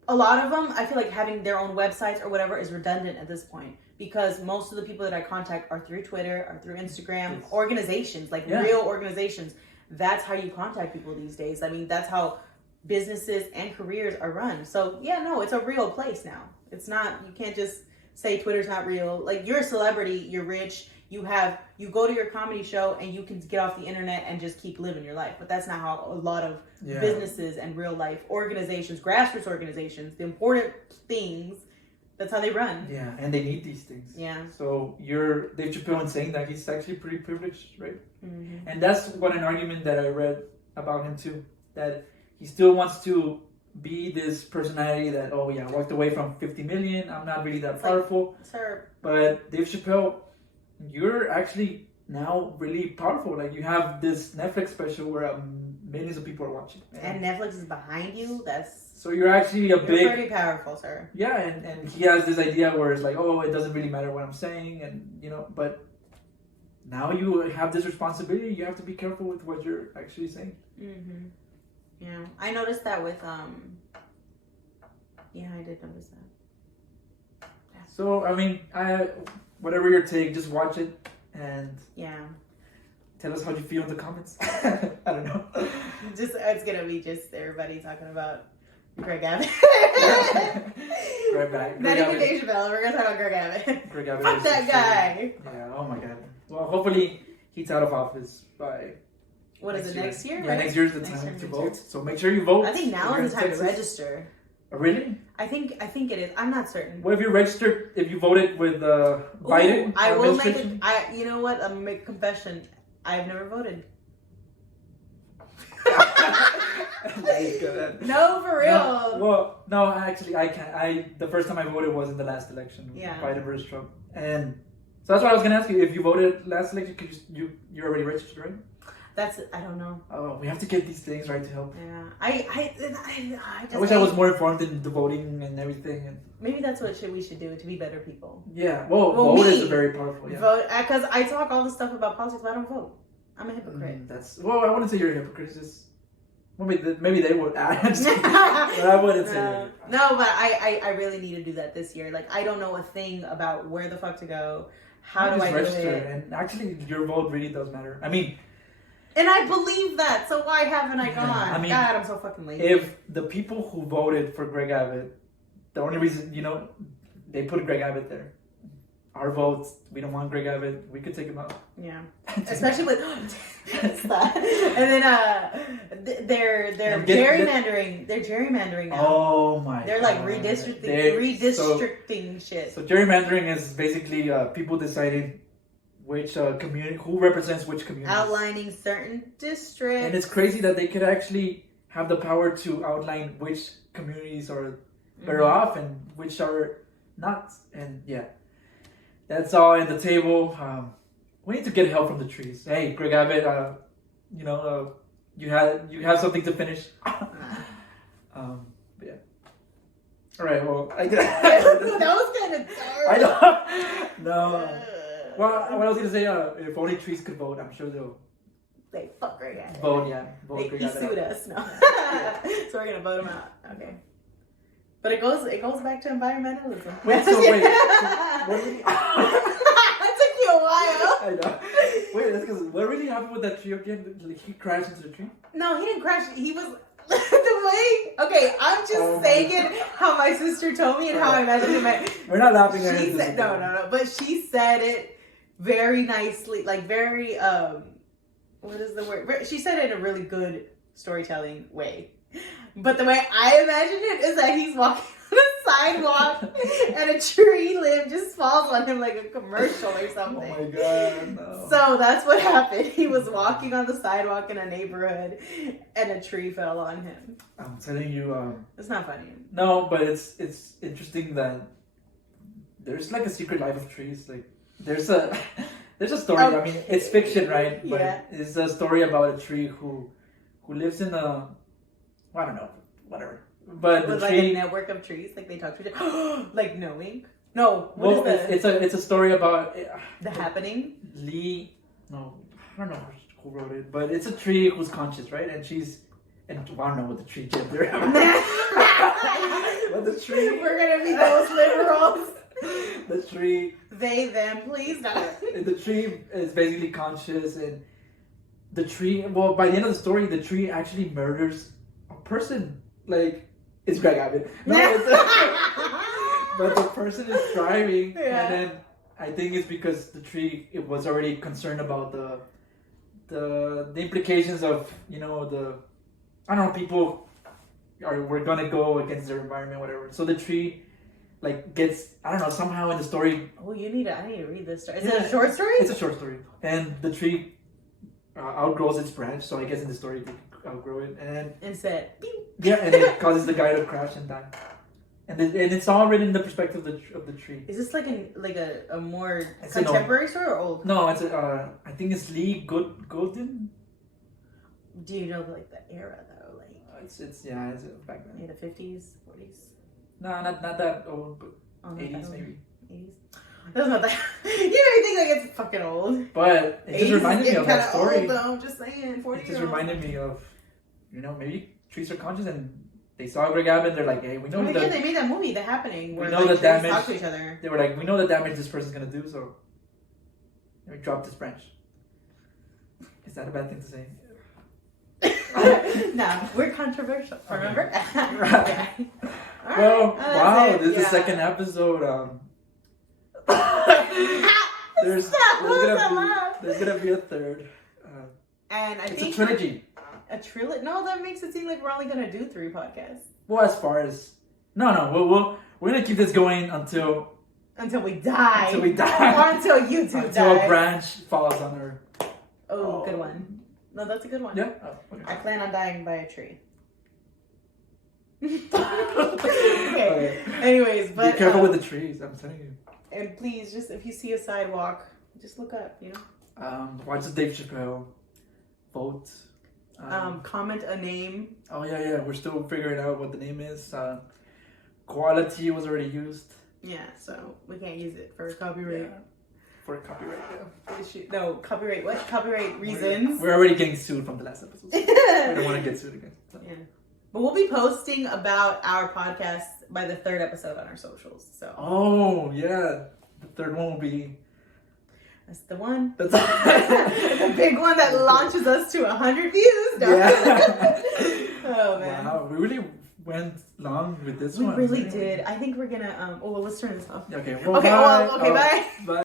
a lot of them, I feel like having their own websites or whatever is redundant at this point, because most of the people that I contact are through Twitter or through Instagram, organizations, real organizations. That's how you contact people these days. I mean, that's how businesses and careers are run. So it's a real place now. It's not, you can't just say Twitter's not real. Like, you're a celebrity, you're rich, you go to your comedy show and you can get off the internet and just keep living your life. But that's not how a lot of businesses and real life organizations, grassroots organizations, the important things, that's how they run. Yeah, and they need these things. Yeah. So you're Dave Chappelle in saying that he's actually pretty privileged, right? Mm-hmm. And that's an argument that I read about him too, that he still wants to be this personality that, walked away from 50 million. I'm not really that powerful. But Dave Chappelle, you're actually now really powerful. Like, you have this Netflix special where millions of people are watching. And Netflix is behind you. So you're actually you're pretty powerful, sir. Yeah, and he has this idea where it's like, it doesn't really matter what I'm saying, and you know, but now you have this responsibility. You have to be careful with what you're actually saying. Mm-hmm. Yeah, I noticed that with Yeah, I did notice that. Yeah. So I mean, whatever your take, just watch it and tell us how you feel in the comments. I don't know. It's gonna be just everybody talking about Greg Abbott. Right back. Not even Dave Chappelle. We're gonna talk about Greg Abbott. Greg Abbott. Fuck that guy. Yeah. Oh my god. Well, hopefully he's out of office by. What is it, next year? Yeah, next year's the time to vote. So make sure you vote. I think now is the time to register. Oh, really? I think it is. I'm not certain. What if you registered? If you voted with Biden? I will make it. You know what? I'm gonna make a confession. I've never voted. No, for real. No, actually, I can't. The first time I voted was in the last election. Yeah. Biden versus Trump, and so that's what I was gonna ask you. If you voted last election, you're already registered, right? I don't know. Oh, we have to get these things right to help. Yeah, I wish I was more informed in the voting and everything. And maybe that's what we should do to be better people. Yeah, vote is very powerful. Yeah. Vote, because I talk all the stuff about politics, but I don't vote. I'm a hypocrite. I wouldn't say you're a hypocrite. Just maybe they would. But I wouldn't say. No, but I really need to do that this year. Like I don't know a thing about where the fuck to go. How do I register? And actually, your vote really does matter. I mean. And I believe that, so why haven't I gone? I mean, God, I'm so fucking lazy. If the people who voted for Greg Abbott, the only reason, they put Greg Abbott there. Our votes, we don't want Greg Abbott, we could take him out. Yeah. Especially with... And then they're gerrymandering. They're gerrymandering now. Oh my They're like redistricting shit. So gerrymandering is basically people deciding which community, who represents which community. Outlining certain districts. And it's crazy that they could actually have the power to outline which communities are better off and which are not. And yeah, that's all in the table. We need to get help from the trees. Hey, Greg Abbott, you have something to finish. Yeah. All right. Well, that was kind of dark. I know. No. Well, what I was gonna say, if only trees could vote, I'm sure they'll. They fuck Greg Abbott. Vote, yeah. Vote He sued us, no. So we're gonna vote him out. Okay. But it goes back to environmentalism. Wait, so what really? It took you a while. I know. Wait, that's because what really happened with that tree again? Like he crashed into the tree? No, he didn't crash. He was the way. Okay, I'm just saying it how my sister told me and how I imagined it. We're not laughing at it. No. But she said it very nicely, like very what is the word? She said it in a really good storytelling way. But the way I imagined it is that he's walking on a sidewalk and a tree limb just falls on him like a commercial or something. Oh my god, no. So that's what happened. He was walking on the sidewalk in a neighborhood and a tree fell on him. I'm telling you, it's not funny. No, but it's interesting that there's like a secret life of trees. Like there's a story. I mean, it's fiction, right? But it's a story about a tree who lives in a, I don't know, whatever. But with the like tree, a network of trees, like they talk to each other, like knowing. No, it's a story about the happening. I don't know who wrote it, but it's a tree who's conscious, right? And I don't know what the tree did there. But the tree, we're gonna be those liberals. The tree, they, them, please not. The tree is basically conscious, and the tree. Well, by the end of the story, the tree actually murders a person. Like it's Greg Abbott. No, but the person is driving, and then I think it's because the tree was already concerned about the implications of people we're gonna go against their environment, whatever. So the tree gets, I don't know, somehow in the story. Oh, I need to read this story. Is it a short story? It's a short story, and the tree outgrows its branch. So I guess in the story they outgrow it, and said, and it causes the guy to crash and die. And it's all written in the perspective of the tree. Is this like a more contemporary story or old? No, it's I think it's Lee Golden. Do you know the era though? It's back then. Yeah, the 50s, 40s. No, not that old, but 80s maybe. 80s. That's not that. You know, you think it's fucking old. But it just reminded me of that story. Old, though, I'm just saying, 40. It just reminded me of, maybe trees are conscious, and they saw Greg Abbott. They're like, hey, we know that they made that movie, The Happening, where we know like, the damage. talk to each other. They were like, we know the damage this person's gonna do, so we drop this branch. Is that a bad thing to say? No, we're controversial. Okay. Remember? Right. Yeah. Well, wow, it. this is the second episode. There's gonna be a third. And I it's think a trilogy. A trilogy? No, that makes it seem like we're only gonna do 3 podcasts. Well, as far as we're gonna keep this going until we die. Until we die. Or until YouTube dies. Until a branch falls on her. Oh, good one. No, that's a good one. Yeah. Oh, okay. I plan on dying by a tree. Okay. Okay. Anyways, but be careful with the trees. I'm telling you. And please, just if you see a sidewalk, just look up. You know. Watch the Dave Chappelle. Vote. Comment a name. Oh yeah. We're still figuring out what the name is. Quality was already used. Yeah, so we can't use it for copyright. Yeah. For copyright. Yeah. No, copyright. What? Copyright reasons. We're already getting sued from the last episode. We don't want to get sued again. So. Yeah. But we'll be posting about our podcast by the 3rd episode on our socials. So. Oh yeah, the 3rd one will be. That's the one. That's the big one that launches us to 100 views. Yeah. Oh man. Wow, we really went long with this we one. We really did. I think we're gonna. Well, let's turn this off. Okay. Well, okay. Bye. Bye.